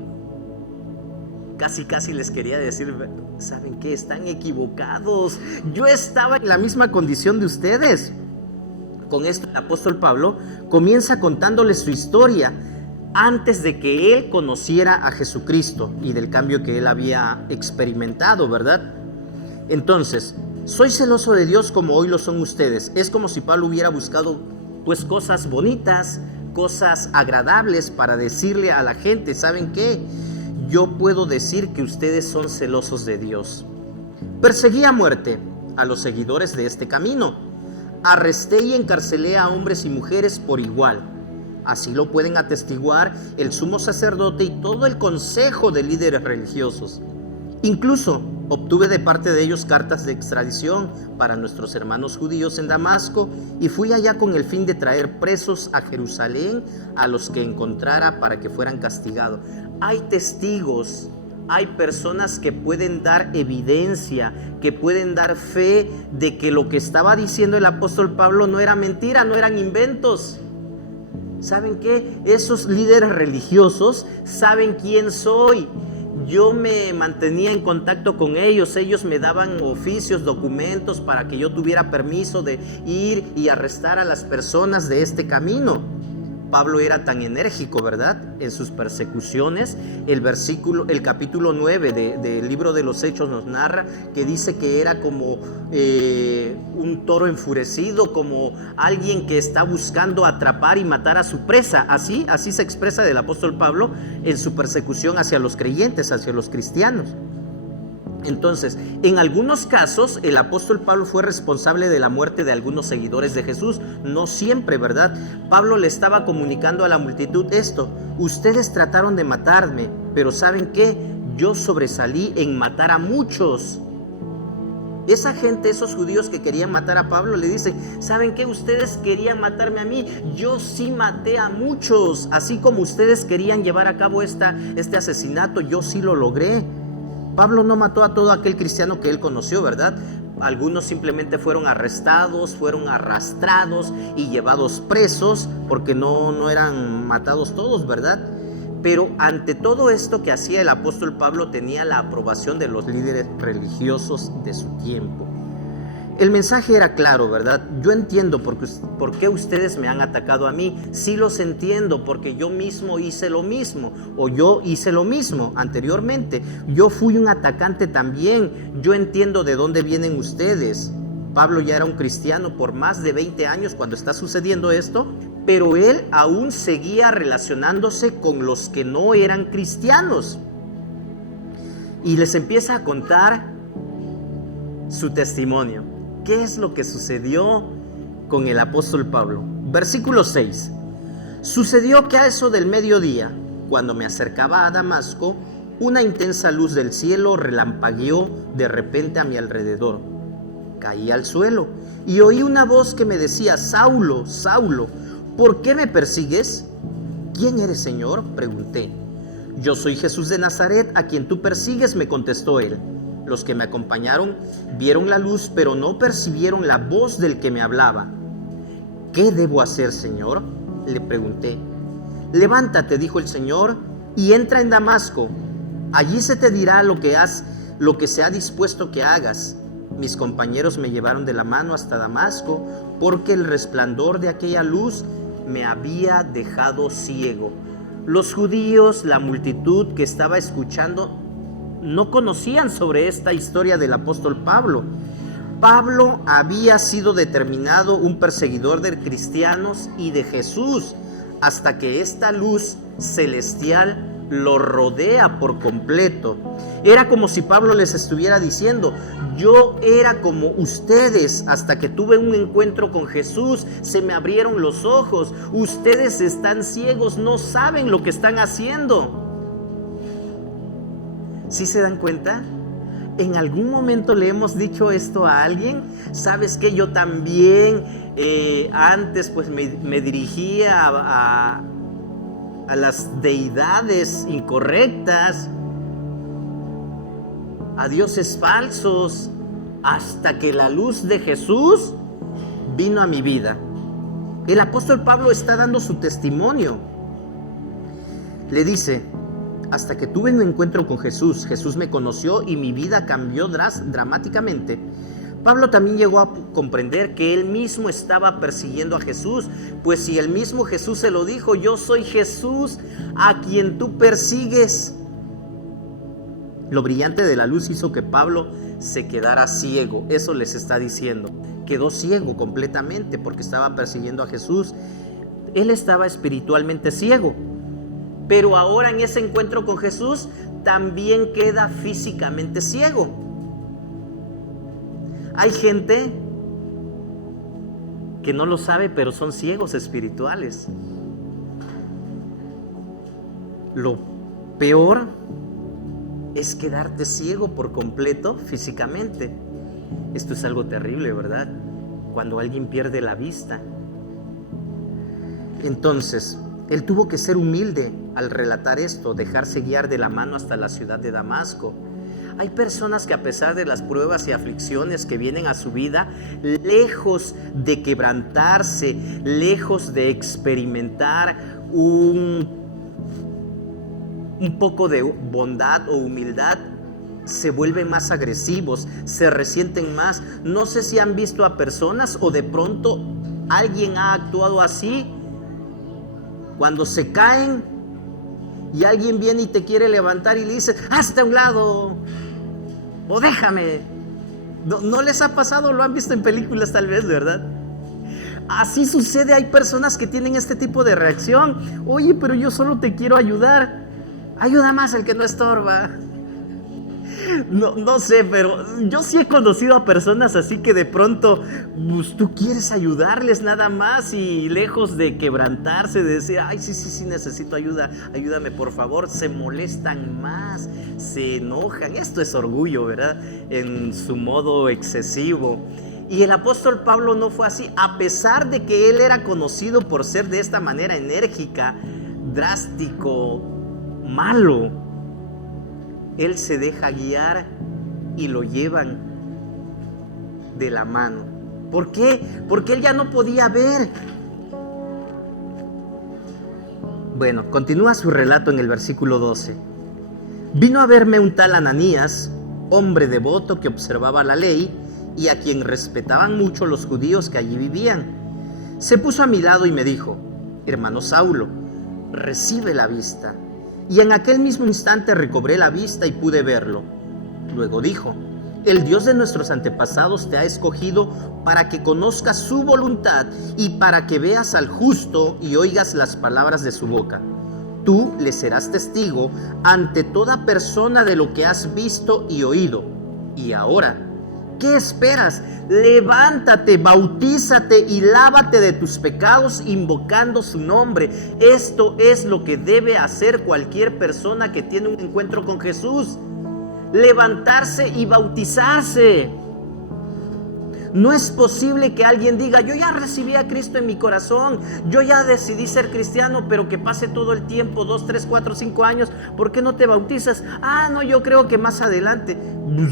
Casi les quería decir: ¿saben qué? Están equivocados. Yo estaba en la misma condición de ustedes. Con esto el apóstol Pablo comienza contándoles su historia antes de que él conociera a Jesucristo y del cambio que él había experimentado, ¿verdad? Entonces, soy celoso de Dios como hoy lo son ustedes. Es como si Pablo hubiera buscado pues cosas bonitas, cosas agradables para decirle a la gente: ¿saben qué? Yo puedo decir que ustedes son celosos de Dios. Perseguí a muerte a los seguidores de este camino. Arresté y encarcelé a hombres y mujeres por igual. Así lo pueden atestiguar el sumo sacerdote y todo el consejo de líderes religiosos. Incluso obtuve de parte de ellos cartas de extradición para nuestros hermanos judíos en Damasco y fui allá con el fin de traer presos a Jerusalén a los que encontrara para que fueran castigados. Hay testigos, hay personas que pueden dar evidencia, que pueden dar fe de que lo que estaba diciendo el apóstol Pablo no era mentira, no eran inventos. ¿Saben qué? Esos líderes religiosos saben quién soy. Yo me mantenía en contacto con ellos, ellos me daban oficios, documentos para que yo tuviera permiso de ir y arrestar a las personas de este camino. Pablo era tan enérgico, ¿verdad?, en sus persecuciones. El capítulo 9 del libro de los Hechos nos narra que dice que era como un toro enfurecido, como alguien que está buscando atrapar y matar a su presa. Así se expresa del apóstol Pablo en su persecución hacia los creyentes, hacia los cristianos. Entonces, en algunos casos, el apóstol Pablo fue responsable de la muerte de algunos seguidores de Jesús. No siempre, ¿verdad? Pablo le estaba comunicando a la multitud esto: ustedes trataron de matarme, pero ¿saben qué? Yo sobresalí en matar a muchos. Esa gente, esos judíos que querían matar a Pablo, le dicen: ¿saben qué? Ustedes querían matarme a mí, yo sí maté a muchos. Así como ustedes querían llevar a cabo este asesinato, yo sí lo logré. Pablo no mató a todo aquel cristiano que él conoció, ¿verdad? Algunos simplemente fueron arrestados, fueron arrastrados y llevados presos, porque no eran matados todos, ¿verdad? Pero ante todo esto que hacía el apóstol Pablo, tenía la aprobación de los líderes religiosos de su tiempo. El mensaje era claro, ¿verdad? Yo entiendo por qué ustedes me han atacado a mí. Sí los entiendo, porque yo mismo hice lo mismo, o yo hice lo mismo anteriormente. Yo fui un atacante también. Yo entiendo de dónde vienen ustedes. Pablo ya era un cristiano por más de 20 años cuando está sucediendo esto, pero él aún seguía relacionándose con los que no eran cristianos. Y les empieza a contar su testimonio. ¿Qué es lo que sucedió con el apóstol Pablo? Versículo 6. Sucedió que a eso del mediodía, cuando me acercaba a Damasco, una intensa luz del cielo relampagueó de repente a mi alrededor. Caí al suelo y oí una voz que me decía: Saulo, Saulo, ¿por qué me persigues? ¿Quién eres, Señor?, pregunté. Yo soy Jesús de Nazaret, a quien tú persigues, me contestó él. Los que me acompañaron vieron la luz, pero no percibieron la voz del que me hablaba. ¿Qué debo hacer, Señor?, le pregunté. Levántate, dijo el Señor, y entra en Damasco. Allí se te dirá lo que se ha dispuesto que hagas. Mis compañeros me llevaron de la mano hasta Damasco, porque el resplandor de aquella luz me había dejado ciego. Los judíos, la multitud que estaba escuchando, no conocían sobre esta historia del apóstol Pablo. Pablo había sido determinado un perseguidor de cristianos y de Jesús, hasta que esta luz celestial lo rodea por completo. Era como si Pablo les estuviera diciendo: yo era como ustedes hasta que tuve un encuentro con Jesús, se me abrieron los ojos. Ustedes están ciegos, no saben lo que están haciendo. ¿Sí se dan cuenta? ¿En algún momento le hemos dicho esto a alguien? ¿Sabes qué? Yo también antes pues me dirigía a las deidades incorrectas, a dioses falsos, hasta que la luz de Jesús vino a mi vida. El apóstol Pablo está dando su testimonio. Le dice: hasta que tuve un encuentro con Jesús, Jesús me conoció y mi vida cambió dramáticamente. Pablo también llegó a comprender que él mismo estaba persiguiendo a Jesús, pues si el mismo Jesús se lo dijo: yo soy Jesús a quien tú persigues. Lo brillante de la luz hizo que Pablo se quedara ciego. Eso les está diciendo. Quedó ciego completamente porque estaba persiguiendo a Jesús. Él estaba espiritualmente ciego. Pero ahora en ese encuentro con Jesús también queda físicamente ciego. Hay gente que no lo sabe, pero son ciegos espirituales. Lo peor es quedarte ciego por completo físicamente. Esto es algo terrible, ¿verdad? Cuando alguien pierde la vista. Entonces, él tuvo que ser humilde al relatar esto, dejarse guiar de la mano hasta la ciudad de Damasco. Hay personas que, a pesar de las pruebas y aflicciones que vienen a su vida, lejos de quebrantarse, lejos de experimentar un poco de bondad o humildad, se vuelven más agresivos, se resienten más. No sé si han visto a personas o de pronto alguien ha actuado así. Cuando se caen y alguien viene y te quiere levantar y le dice: hazte a un lado o déjame. ¿No les ha pasado? Lo han visto en películas tal vez, ¿verdad? Así sucede. Hay personas que tienen este tipo de reacción. Oye, pero yo solo te quiero ayudar. Ayuda más el que no estorba. No sé, pero yo sí he conocido a personas así que de pronto pues, tú quieres ayudarles nada más, y lejos de quebrantarse, de decir: ay, sí, necesito ayuda, ayúdame por favor, se molestan más, se enojan. Esto es orgullo, ¿verdad? En su modo excesivo. Y el apóstol Pablo no fue así. A pesar de que él era conocido por ser de esta manera enérgica, drástico, malo, él se deja guiar y lo llevan de la mano. ¿Por qué? Porque él ya no podía ver. Bueno, continúa su relato en el versículo 12. Vino a verme un tal Ananías, hombre devoto que observaba la ley y a quien respetaban mucho los judíos que allí vivían. Se puso a mi lado y me dijo: hermano Saulo, recibe la vista. Y en aquel mismo instante recobré la vista y pude verlo. Luego dijo: el Dios de nuestros antepasados te ha escogido para que conozcas su voluntad y para que veas al justo y oigas las palabras de su boca. Tú le serás testigo ante toda persona de lo que has visto y oído. Y ahora, ¿qué esperas? Levántate, bautízate y lávate de tus pecados invocando su nombre. Esto es lo que debe hacer cualquier persona que tiene un encuentro con Jesús. Levantarse y bautizarse. No es posible que alguien diga, yo ya recibí a Cristo en mi corazón, yo ya decidí ser cristiano, pero que pase todo el tiempo, 2, 3, 4, 5 años, ¿por qué no te bautizas? No, yo creo que más adelante.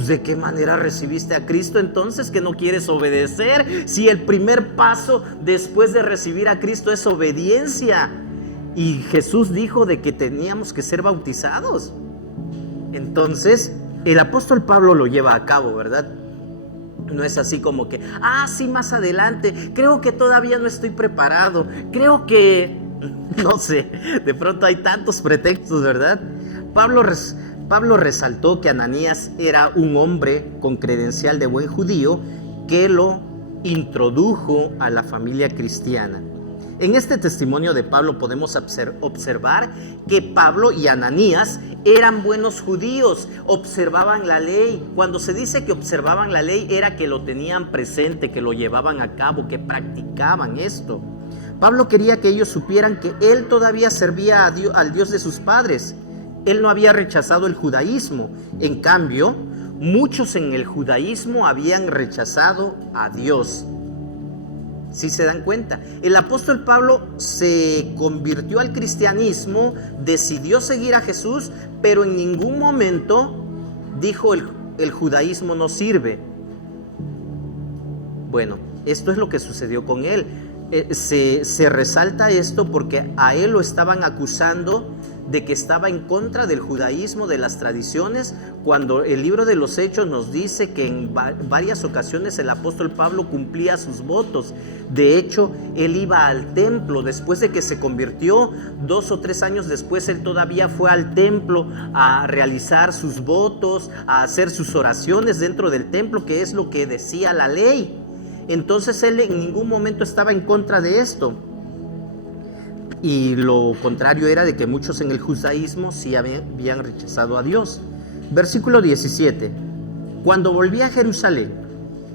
¿De qué manera recibiste a Cristo entonces que no quieres obedecer? Si el primer paso después de recibir a Cristo es obediencia. Y Jesús dijo de que teníamos que ser bautizados. Entonces, el apóstol Pablo lo lleva a cabo, ¿verdad? No es así como que, sí, más adelante, creo que todavía no estoy preparado, creo que, no sé, de pronto hay tantos pretextos, ¿verdad? Pablo resaltó que Ananías era un hombre con credencial de buen judío que lo introdujo a la familia cristiana. En este testimonio de Pablo podemos observar que Pablo y Ananías eran buenos judíos, observaban la ley. Cuando se dice que observaban la ley era que lo tenían presente, que lo llevaban a cabo, que practicaban esto. Pablo quería que ellos supieran que él todavía servía al Dios de sus padres. Él no había rechazado el judaísmo. En cambio, muchos en el judaísmo habían rechazado a Dios. Si se dan cuenta, el apóstol Pablo se convirtió al cristianismo, decidió seguir a Jesús, pero en ningún momento dijo el judaísmo no sirve. Bueno, esto es lo que sucedió con él. Se resalta esto porque a él lo estaban acusando de que estaba en contra del judaísmo, de las tradiciones, cuando el libro de los Hechos nos dice que en varias ocasiones el apóstol Pablo cumplía sus votos. De hecho, él iba al templo después de que se convirtió. 2 o 3 años después, él todavía fue al templo a realizar sus votos, a hacer sus oraciones dentro del templo, que es lo que decía la ley. Entonces él en ningún momento estaba en contra de esto. Y lo contrario era de que muchos en el judaísmo sí habían rechazado a Dios. Versículo 17. Cuando volví a Jerusalén,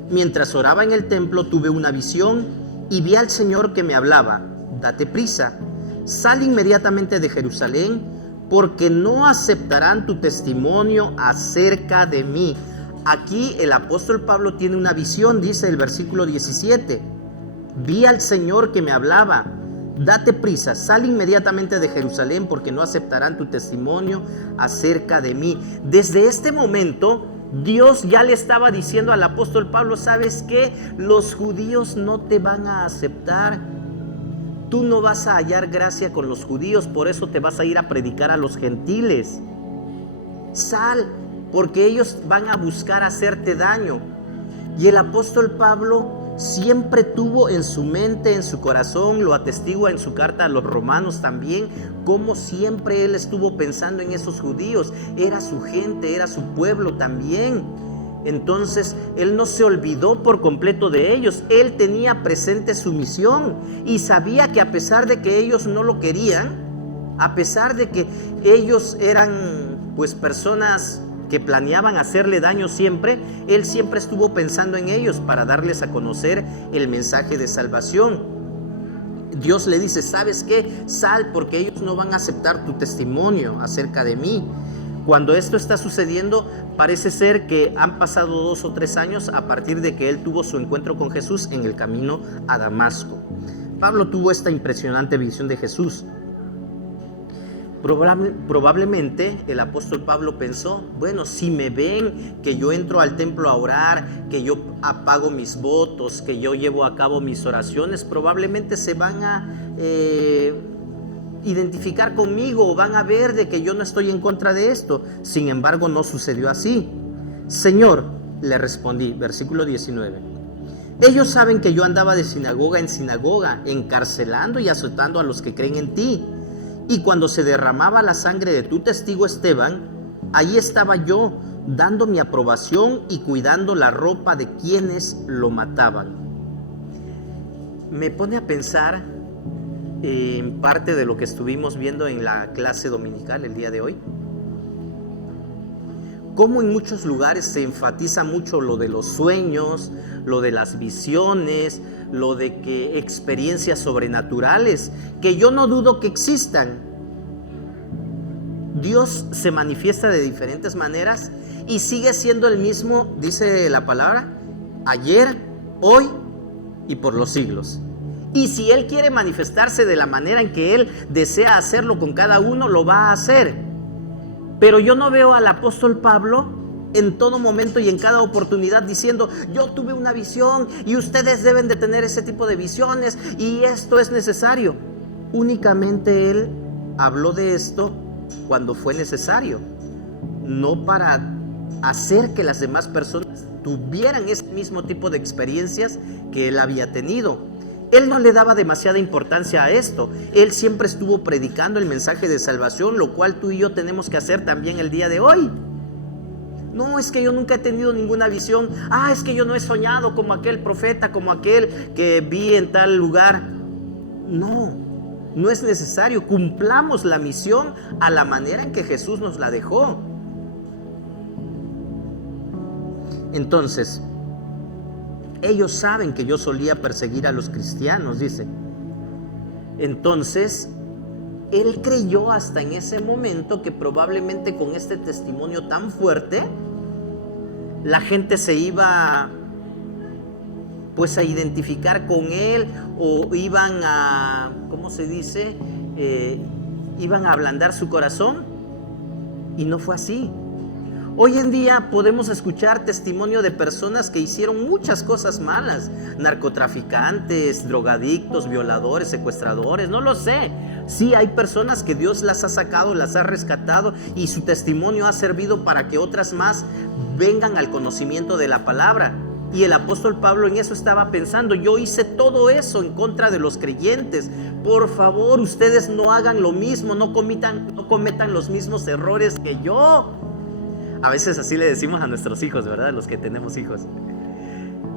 mientras oraba en el templo, tuve una visión y vi al Señor que me hablaba: date prisa, sal inmediatamente de Jerusalén, porque no aceptarán tu testimonio acerca de mí. Aquí el apóstol Pablo tiene una visión, dice el versículo 17. Vi al Señor que me hablaba: date prisa, sal inmediatamente de Jerusalén, porque no aceptarán tu testimonio acerca de mí. Desde este momento, Dios ya le estaba diciendo al apóstol Pablo: ¿sabes qué? Los judíos no te van a aceptar. Tú no vas a hallar gracia con los judíos, por eso te vas a ir a predicar a los gentiles. Sal, porque ellos van a buscar hacerte daño. Y el apóstol Pablo siempre tuvo en su mente, en su corazón, lo atestigua en su carta a los romanos también, como siempre él estuvo pensando en esos judíos. Era su gente, era su pueblo también. Entonces él no se olvidó por completo de ellos. Él tenía presente su misión y sabía que a pesar de que ellos no lo querían, a pesar de que ellos eran pues personas que planeaban hacerle daño siempre, él siempre estuvo pensando en ellos para darles a conocer el mensaje de salvación. Dios le dice: ¿sabes qué? Sal, porque ellos no van a aceptar tu testimonio acerca de mí. Cuando esto está sucediendo, parece ser que han pasado 2 o 3 años a partir de que él tuvo su encuentro con Jesús en el camino a Damasco. Pablo tuvo esta impresionante visión de Jesús. Probablemente el apóstol Pablo pensó: bueno, si me ven que yo entro al templo a orar, que yo apago mis votos, que yo llevo a cabo mis oraciones, probablemente se van a identificar conmigo o van a ver de que yo no estoy en contra de esto. Sin embargo, no sucedió así. Señor, le respondí, versículo 19, ellos saben que yo andaba de sinagoga en sinagoga, encarcelando y azotando a los que creen en ti. Y cuando se derramaba la sangre de tu testigo Esteban, ahí estaba yo, dando mi aprobación y cuidando la ropa de quienes lo mataban. Me pone a pensar en parte de lo que estuvimos viendo en la clase dominical el día de hoy. Cómo en muchos lugares se enfatiza mucho lo de los sueños, lo de las visiones, lo de que experiencias sobrenaturales, que yo no dudo que existan. Dios se manifiesta de diferentes maneras y sigue siendo el mismo, dice la palabra, ayer, hoy y por los siglos. Y si Él quiere manifestarse de la manera en que Él desea hacerlo con cada uno, lo va a hacer. Pero yo no veo al apóstol Pablo en todo momento y en cada oportunidad diciendo: yo tuve una visión y ustedes deben de tener ese tipo de visiones y esto es necesario. Únicamente Él habló de esto cuando fue necesario, no para hacer que las demás personas tuvieran ese mismo tipo de experiencias que Él había tenido. Él no le daba demasiada importancia a esto. Él siempre estuvo predicando el mensaje de salvación, lo cual tú y yo tenemos que hacer también el día de hoy. No, es que yo nunca he tenido ninguna visión. Es que yo no he soñado como aquel profeta, como aquel que vi en tal lugar. No es necesario. Cumplamos la misión a la manera en que Jesús nos la dejó. Entonces, ellos saben que yo solía perseguir a los cristianos, dice. Entonces, él creyó hasta en ese momento que probablemente con este testimonio tan fuerte, la gente se iba pues a identificar con él, o iban a, ¿cómo se dice? Iban a ablandar su corazón. Y no fue así. Hoy en día podemos escuchar testimonio de personas que hicieron muchas cosas malas: narcotraficantes, drogadictos, violadores, secuestradores, no lo sé. Sí, hay personas que Dios las ha sacado, las ha rescatado, y su testimonio ha servido para que otras más vengan al conocimiento de la palabra. Y el apóstol Pablo en eso estaba pensando: yo hice todo eso en contra de los creyentes. Por favor, ustedes no hagan lo mismo, no cometan los mismos errores que yo. A veces así le decimos a nuestros hijos, ¿verdad? Los que tenemos hijos.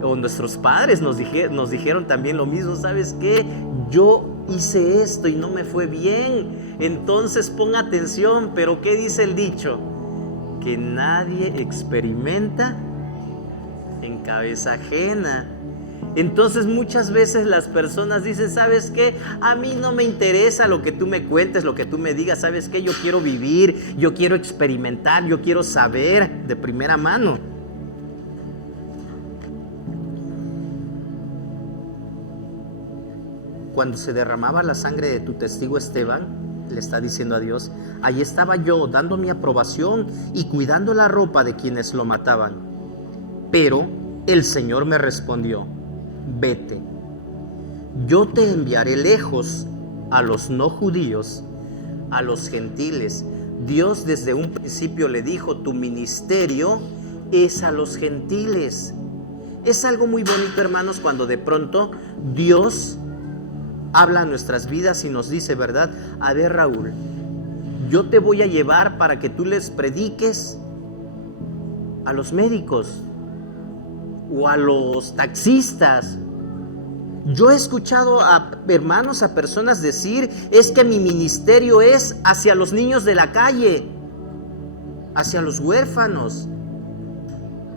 O nuestros padres nos dijeron también lo mismo: ¿sabes qué? Yo hice esto y no me fue bien. Entonces pon atención. Pero ¿qué dice el dicho? Que nadie experimenta en cabeza ajena. Entonces muchas veces las personas dicen: ¿sabes qué? A mí no me interesa lo que tú me cuentes, lo que tú me digas. ¿Sabes qué? Yo quiero vivir, yo quiero experimentar, yo quiero saber de primera mano. Cuando se derramaba la sangre de tu testigo Esteban, le está diciendo a Dios: ahí estaba yo dando mi aprobación y cuidando la ropa de quienes lo mataban. Pero el Señor me respondió: vete, yo te enviaré lejos a los no judíos, a los gentiles. Dios desde un principio le dijo: tu ministerio es a los gentiles. Es algo muy bonito, hermanos, cuando de pronto Dios habla a nuestras vidas y nos dice: ¿verdad? A ver, Raúl, yo te voy a llevar para que tú les prediques a los médicos o a los taxistas. Yo he escuchado a hermanos, a personas decir: es que mi ministerio es hacia los niños de la calle, hacia los huérfanos,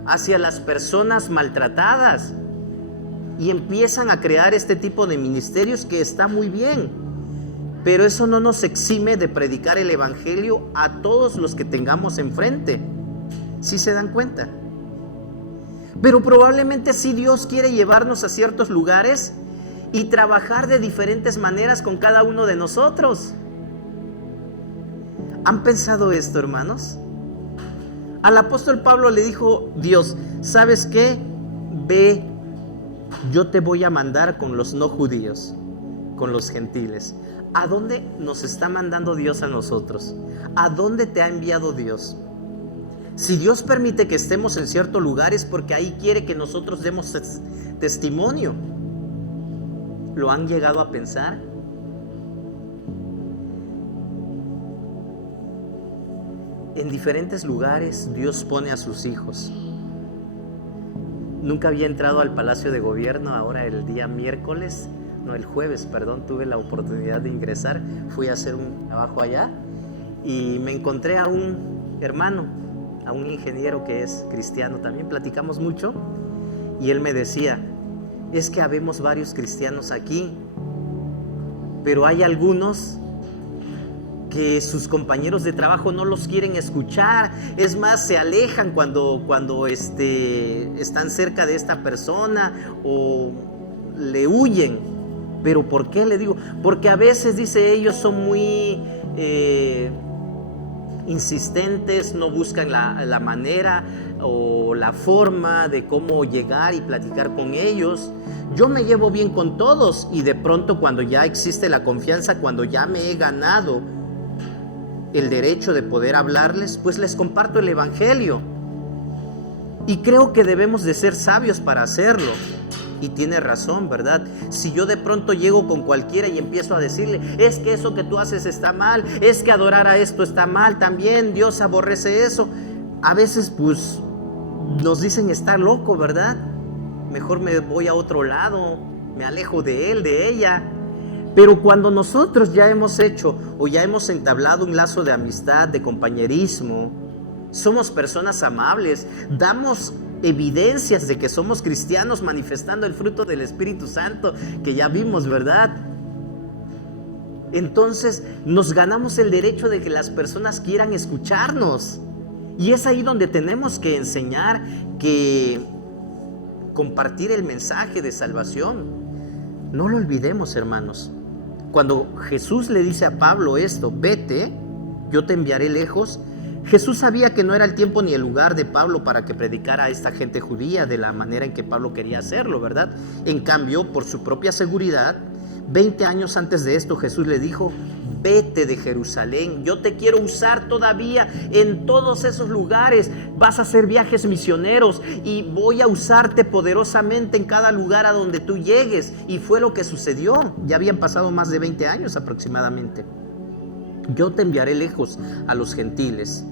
hacia las personas maltratadas. Y empiezan a crear este tipo de ministerios, que está muy bien, pero eso no nos exime de predicar el evangelio a todos los que tengamos enfrente. ¿Sí se dan cuenta? Pero probablemente sí Dios quiere llevarnos a ciertos lugares y trabajar de diferentes maneras con cada uno de nosotros. ¿Han pensado esto, hermanos? Al apóstol Pablo le dijo Dios: ¿sabes qué? Ve, yo te voy a mandar con los no judíos, con los gentiles. ¿A dónde nos está mandando Dios a nosotros? ¿A dónde te ha enviado Dios? Si Dios permite que estemos en ciertos lugares, porque ahí quiere que nosotros demos testimonio. ¿Lo han llegado a pensar? En diferentes lugares Dios pone a sus hijos. Nunca había entrado al Palacio de Gobierno. Ahora el jueves, tuve la oportunidad de ingresar. Fui a hacer un trabajo allá y me encontré a un hermano, a un ingeniero que es cristiano también. Platicamos mucho y él me decía: es que habemos varios cristianos aquí, pero hay algunos que sus compañeros de trabajo no los quieren escuchar. Es más, se alejan cuando están cerca de esta persona o le huyen. ¿Pero por qué le digo? Porque a veces, dice, ellos son muy insistentes, no buscan la manera o la forma de cómo llegar y platicar con ellos. Yo me llevo bien con todos y de pronto, cuando ya existe la confianza, cuando ya me he ganado el derecho de poder hablarles, pues les comparto el evangelio. Y creo que debemos de ser sabios para hacerlo. Y tiene razón, ¿verdad? Si yo de pronto llego con cualquiera y empiezo a decirle, es que eso que tú haces está mal, es que adorar a esto está mal también, Dios aborrece eso. A veces pues nos dicen estar loco, ¿verdad? Mejor me voy a otro lado, me alejo de él, de ella. Pero cuando nosotros ya hemos hecho o ya hemos entablado un lazo de amistad, de compañerismo, somos personas amables, damos evidencias de que somos cristianos manifestando el fruto del Espíritu Santo que ya vimos, ¿verdad? Entonces nos ganamos el derecho de que las personas quieran escucharnos. Y es ahí donde tenemos que enseñar, que compartir el mensaje de salvación. No lo olvidemos, hermanos. Cuando Jesús le dice a Pablo esto, vete, yo te enviaré lejos, Jesús sabía que no era el tiempo ni el lugar de Pablo para que predicara a esta gente judía de la manera en que Pablo quería hacerlo, ¿verdad? En cambio, por su propia seguridad, 20 años antes de esto, Jesús le dijo, vete de Jerusalén, yo te quiero usar todavía en todos esos lugares, vas a hacer viajes misioneros y voy a usarte poderosamente en cada lugar a donde tú llegues. Y fue lo que sucedió. Ya habían pasado más de 20 años aproximadamente. Yo te enviaré lejos a los gentiles.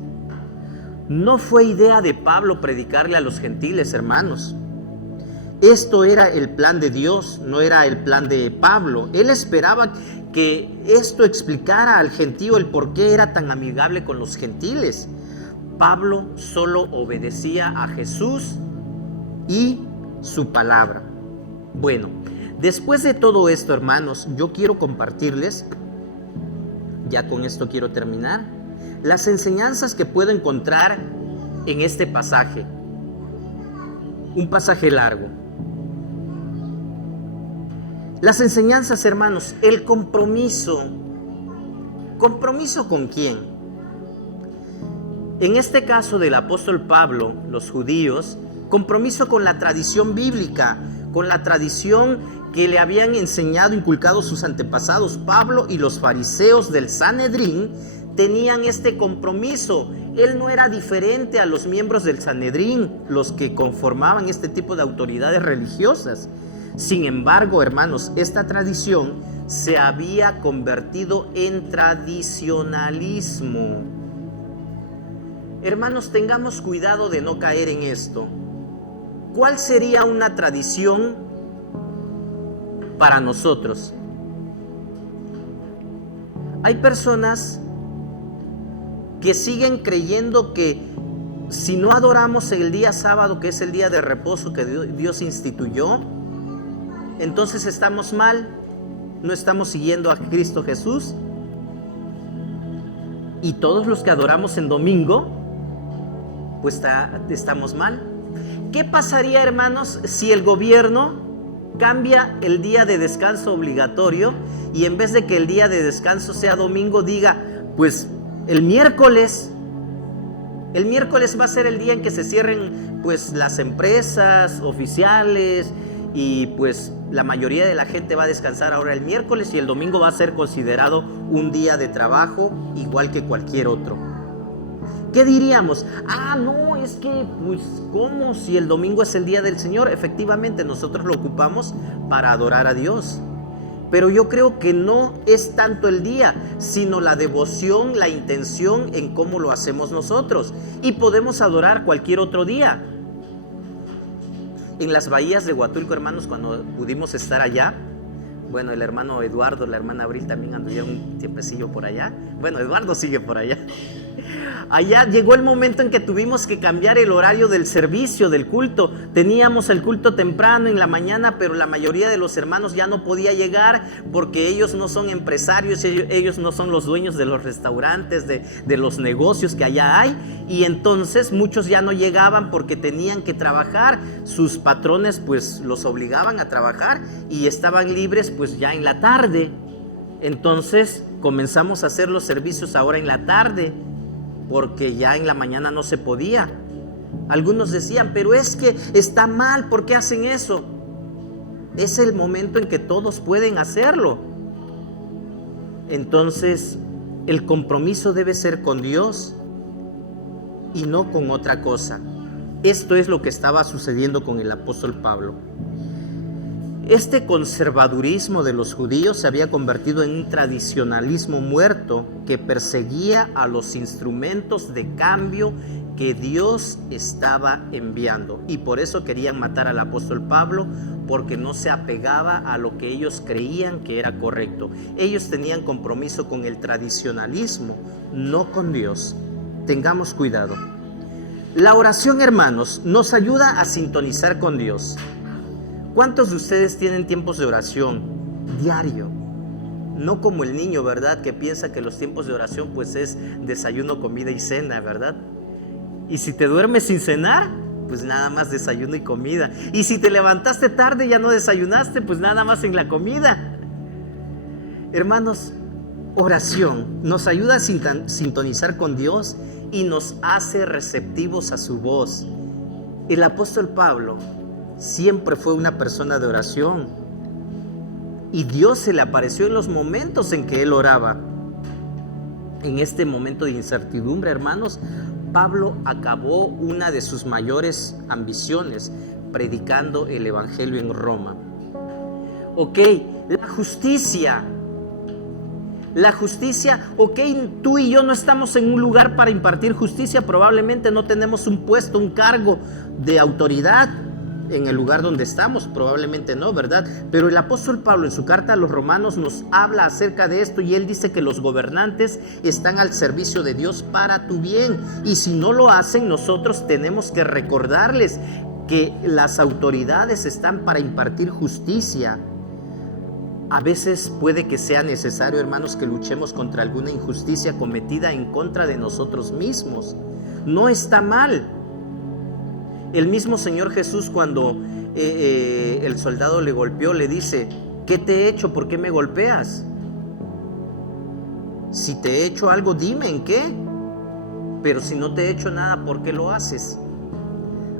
No fue idea de Pablo predicarle a los gentiles, hermanos. Esto era el plan de Dios, no era el plan de Pablo. Él esperaba que esto explicara al gentío el por qué era tan amigable con los gentiles. Pablo solo obedecía a Jesús y su palabra. Bueno, después de todo esto, hermanos, yo quiero compartirles, ya con esto quiero terminar, las enseñanzas que puedo encontrar en este pasaje. Un pasaje largo. Las enseñanzas, hermanos, el compromiso. ¿Compromiso con quién? En este caso del apóstol Pablo, los judíos, compromiso con la tradición bíblica, con la tradición que le habían enseñado, inculcado sus antepasados. Pablo y los fariseos del Sanedrín tenían este compromiso. Él no era diferente a los miembros del Sanedrín, los que conformaban este tipo de autoridades religiosas. Sin embargo, hermanos, esta tradición se había convertido en tradicionalismo. Hermanos, tengamos cuidado de no caer en esto. ¿Cuál sería una tradición para nosotros? Hay personas que siguen creyendo que si no adoramos el día sábado, que es el día de reposo que Dios instituyó, entonces estamos mal, no estamos siguiendo a Cristo Jesús. Y todos los que adoramos en domingo, pues estamos mal. ¿Qué pasaría, hermanos, si el gobierno cambia el día de descanso obligatorio y en vez de que el día de descanso sea domingo, diga, pues el miércoles va a ser el día en que se cierren pues las empresas oficiales y pues la mayoría de la gente va a descansar ahora el miércoles y el domingo va a ser considerado un día de trabajo igual que cualquier otro? ¿Qué diríamos? No, es que pues ¿cómo? Si el domingo es el día del Señor. Efectivamente, nosotros lo ocupamos para adorar a Dios. Pero yo creo que no es tanto el día, sino la devoción, la intención en cómo lo hacemos nosotros. Y podemos adorar cualquier otro día. En las bahías de Huatulco, hermanos, cuando pudimos estar allá, Bueno, el hermano Eduardo, la hermana Abril también anduvieron un tiempecillo por allá. Bueno, Eduardo sigue por allá. Allá llegó el momento en que tuvimos que cambiar el horario del servicio, del culto. Teníamos el culto temprano en la mañana, pero la mayoría de los hermanos ya no podía llegar porque ellos no son empresarios, ellos no son los dueños de los restaurantes, de los negocios que allá hay. Y entonces muchos ya no llegaban porque tenían que trabajar. Sus patrones pues los obligaban a trabajar y estaban libres pues ya en la tarde. Entonces comenzamos a hacer los servicios ahora en la tarde, porque ya en la mañana no se podía. Algunos decían, pero es que está mal, ¿por qué hacen eso? Es el momento en que todos pueden hacerlo. Entonces, el compromiso debe ser con Dios y no con otra cosa. Esto es lo que estaba sucediendo con el apóstol Pablo. Este conservadurismo de los judíos se había convertido en un tradicionalismo muerto que perseguía a los instrumentos de cambio que Dios estaba enviando. Y por eso querían matar al apóstol Pablo, porque no se apegaba a lo que ellos creían que era correcto. Ellos tenían compromiso con el tradicionalismo, no con Dios. Tengamos cuidado. La oración, hermanos, nos ayuda a sintonizar con Dios. ¿Cuántos de ustedes tienen tiempos de oración diario? No como el niño, ¿verdad? Que piensa que los tiempos de oración pues es desayuno, comida y cena, ¿verdad? Y si te duermes sin cenar, pues nada más desayuno y comida. Y si te levantaste tarde y ya no desayunaste, pues nada más en la comida. Hermanos, oración nos ayuda a sintonizar con Dios y nos hace receptivos a su voz. El apóstol Pablo siempre fue una persona de oración y Dios se le apareció en los momentos en que él oraba. En este momento de incertidumbre, hermanos, Pablo acabó una de sus mayores ambiciones, predicando el evangelio en Roma. Ok, la justicia, ok, tú y yo no estamos en un lugar para impartir justicia, probablemente no tenemos un puesto, un cargo de autoridad en el lugar donde estamos, probablemente no, ¿verdad? Pero el apóstol Pablo en su carta a los romanos nos habla acerca de esto y él dice que los gobernantes están al servicio de Dios para tu bien, y si no lo hacen, nosotros tenemos que recordarles que las autoridades están para impartir justicia. A veces puede que sea necesario, hermanos, que luchemos contra alguna injusticia cometida en contra de nosotros mismos. No está mal. El mismo Señor Jesús, cuando el soldado le golpeó, le dice: ¿qué te he hecho? ¿Por qué me golpeas? Si te he hecho algo, dime en qué. Pero si no te he hecho nada, ¿por qué lo haces?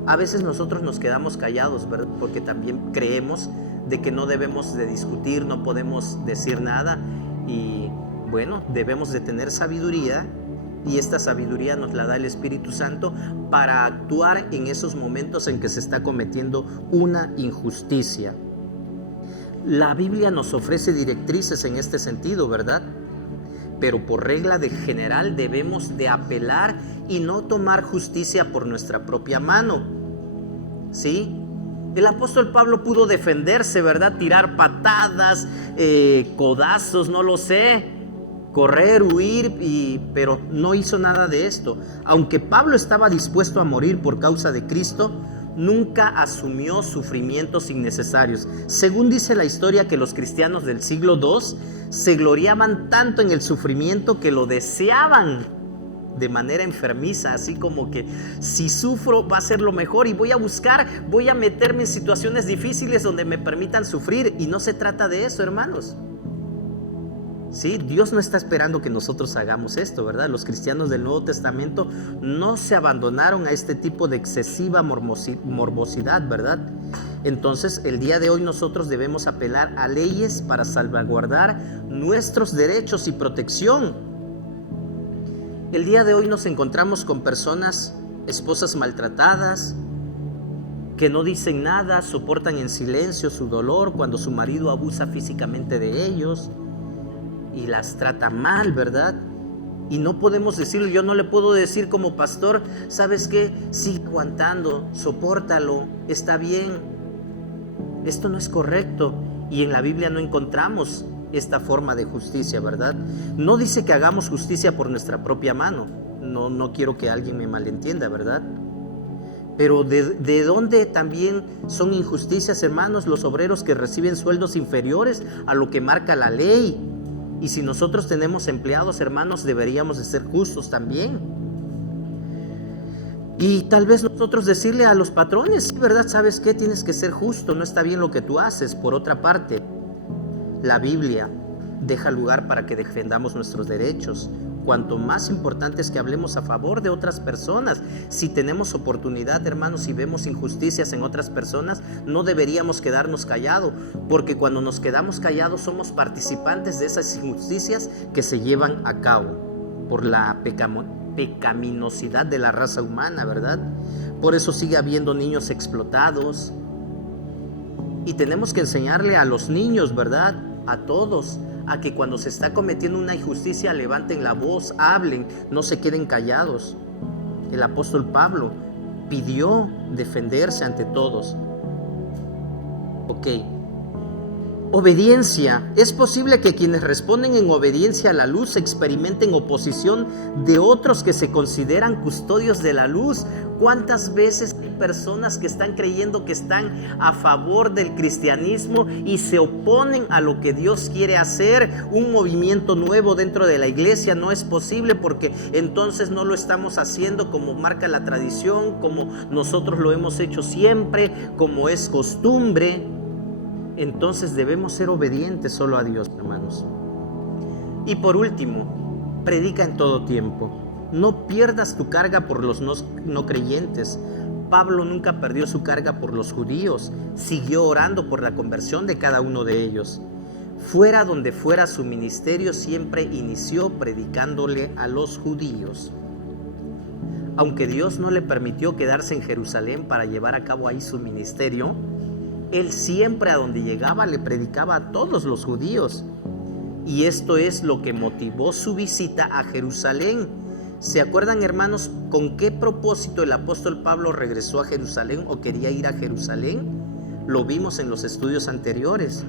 A veces nosotros nos quedamos callados, ¿verdad? Porque también creemos de que no debemos de discutir, no podemos decir nada. Y bueno, debemos de tener sabiduría. Y esta sabiduría nos la da el Espíritu Santo para actuar en esos momentos en que se está cometiendo una injusticia. La Biblia nos ofrece directrices en este sentido, ¿verdad? Pero por regla de general debemos de apelar y no tomar justicia por nuestra propia mano. ¿Sí? El apóstol Pablo pudo defenderse, ¿verdad? Tirar patadas, codazos, no lo sé, correr, huir, pero no hizo nada de esto. Aunque Pablo estaba dispuesto a morir por causa de Cristo, nunca asumió sufrimientos innecesarios. Según dice la historia, que los cristianos del siglo II se gloriaban tanto en el sufrimiento que lo deseaban de manera enfermiza, así como que si sufro va a ser lo mejor y voy a meterme en situaciones difíciles donde me permitan sufrir. Y no se trata de eso, hermanos. Sí, Dios no está esperando que nosotros hagamos esto, ¿verdad? Los cristianos del Nuevo Testamento no se abandonaron a este tipo de excesiva morbosidad, ¿verdad? Entonces, el día de hoy nosotros debemos apelar a leyes para salvaguardar nuestros derechos y protección. El día de hoy nos encontramos con personas, esposas maltratadas, que no dicen nada, soportan en silencio su dolor cuando su marido abusa físicamente de ellos y las trata mal, ¿verdad? Y no podemos decirlo. Yo no le puedo decir como pastor: ¿sabes qué? Sigue aguantando, sopórtalo, está bien. Esto no es correcto. Y en la Biblia no encontramos esta forma de justicia, ¿verdad? No dice que hagamos justicia por nuestra propia mano. No quiero que alguien me malentienda, ¿verdad? Pero ¿de dónde también son injusticias, hermanos? Los obreros que reciben sueldos inferiores a lo que marca la ley. Y si nosotros tenemos empleados, hermanos, deberíamos de ser justos también. Y tal vez nosotros decirle a los patrones, ¿verdad? ¿Sabes qué? Tienes que ser justo, no está bien lo que tú haces. Por otra parte, la Biblia deja lugar para que defendamos nuestros derechos. Cuanto más importante es que hablemos a favor de otras personas. Si tenemos oportunidad, hermanos, y vemos injusticias en otras personas, no deberíamos quedarnos callados, porque cuando nos quedamos callados somos participantes de esas injusticias que se llevan a cabo por la pecaminosidad de la raza humana, ¿verdad? Por eso sigue habiendo niños explotados. Y tenemos que enseñarle a los niños, ¿verdad? A todos, a que cuando se está cometiendo una injusticia levanten la voz, hablen, no se queden callados. El apóstol Pablo pidió defenderse ante todos. Ok. Obediencia. Es posible que quienes responden en obediencia a la luz experimenten oposición de otros que se consideran custodios de la luz. ¿Cuántas veces hay personas que están creyendo que están a favor del cristianismo y se oponen a lo que Dios quiere hacer? Un movimiento nuevo dentro de la iglesia no es posible, porque entonces no lo estamos haciendo como marca la tradición, como nosotros lo hemos hecho siempre, como es costumbre. Entonces debemos ser obedientes solo a Dios, hermanos. Y por último, predica en todo tiempo. No pierdas tu carga por los no creyentes. Pablo nunca perdió su carga por los judíos. Siguió orando por la conversión de cada uno de ellos. Fuera donde fuera su ministerio, siempre inició predicándole a los judíos. Aunque Dios no le permitió quedarse en Jerusalén para llevar a cabo ahí su ministerio, él siempre a donde llegaba le predicaba a todos los judíos. Y esto es lo que motivó su visita a Jerusalén. ¿Se acuerdan, hermanos, con qué propósito el apóstol Pablo regresó a Jerusalén o quería ir a Jerusalén? Lo vimos en los estudios anteriores.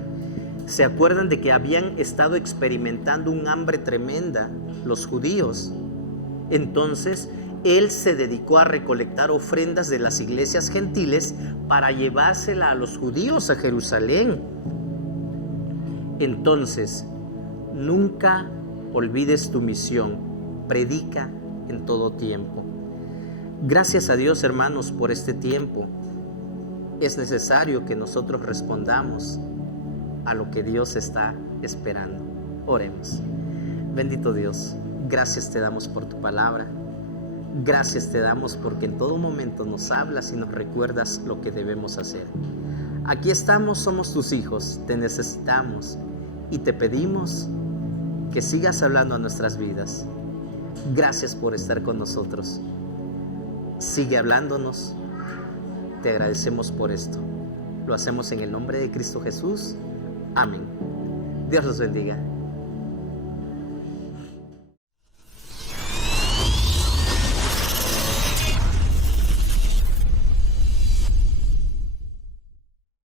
¿Se acuerdan de que habían estado experimentando un hambre tremenda los judíos? Entonces, él se dedicó a recolectar ofrendas de las iglesias gentiles para llevársela a los judíos a Jerusalén. Entonces, nunca olvides tu misión. Predica en todo tiempo. Gracias a Dios, hermanos, por este tiempo. Es necesario que nosotros respondamos a lo que Dios está esperando. Oremos. Bendito Dios, gracias te damos por tu palabra. Gracias te damos porque en todo momento nos hablas y nos recuerdas lo que debemos hacer. Aquí estamos, somos tus hijos, te necesitamos y te pedimos que sigas hablando a nuestras vidas. Gracias por estar con nosotros. Sigue hablándonos. Te agradecemos por esto. Lo hacemos en el nombre de Cristo Jesús. Amén. Dios los bendiga.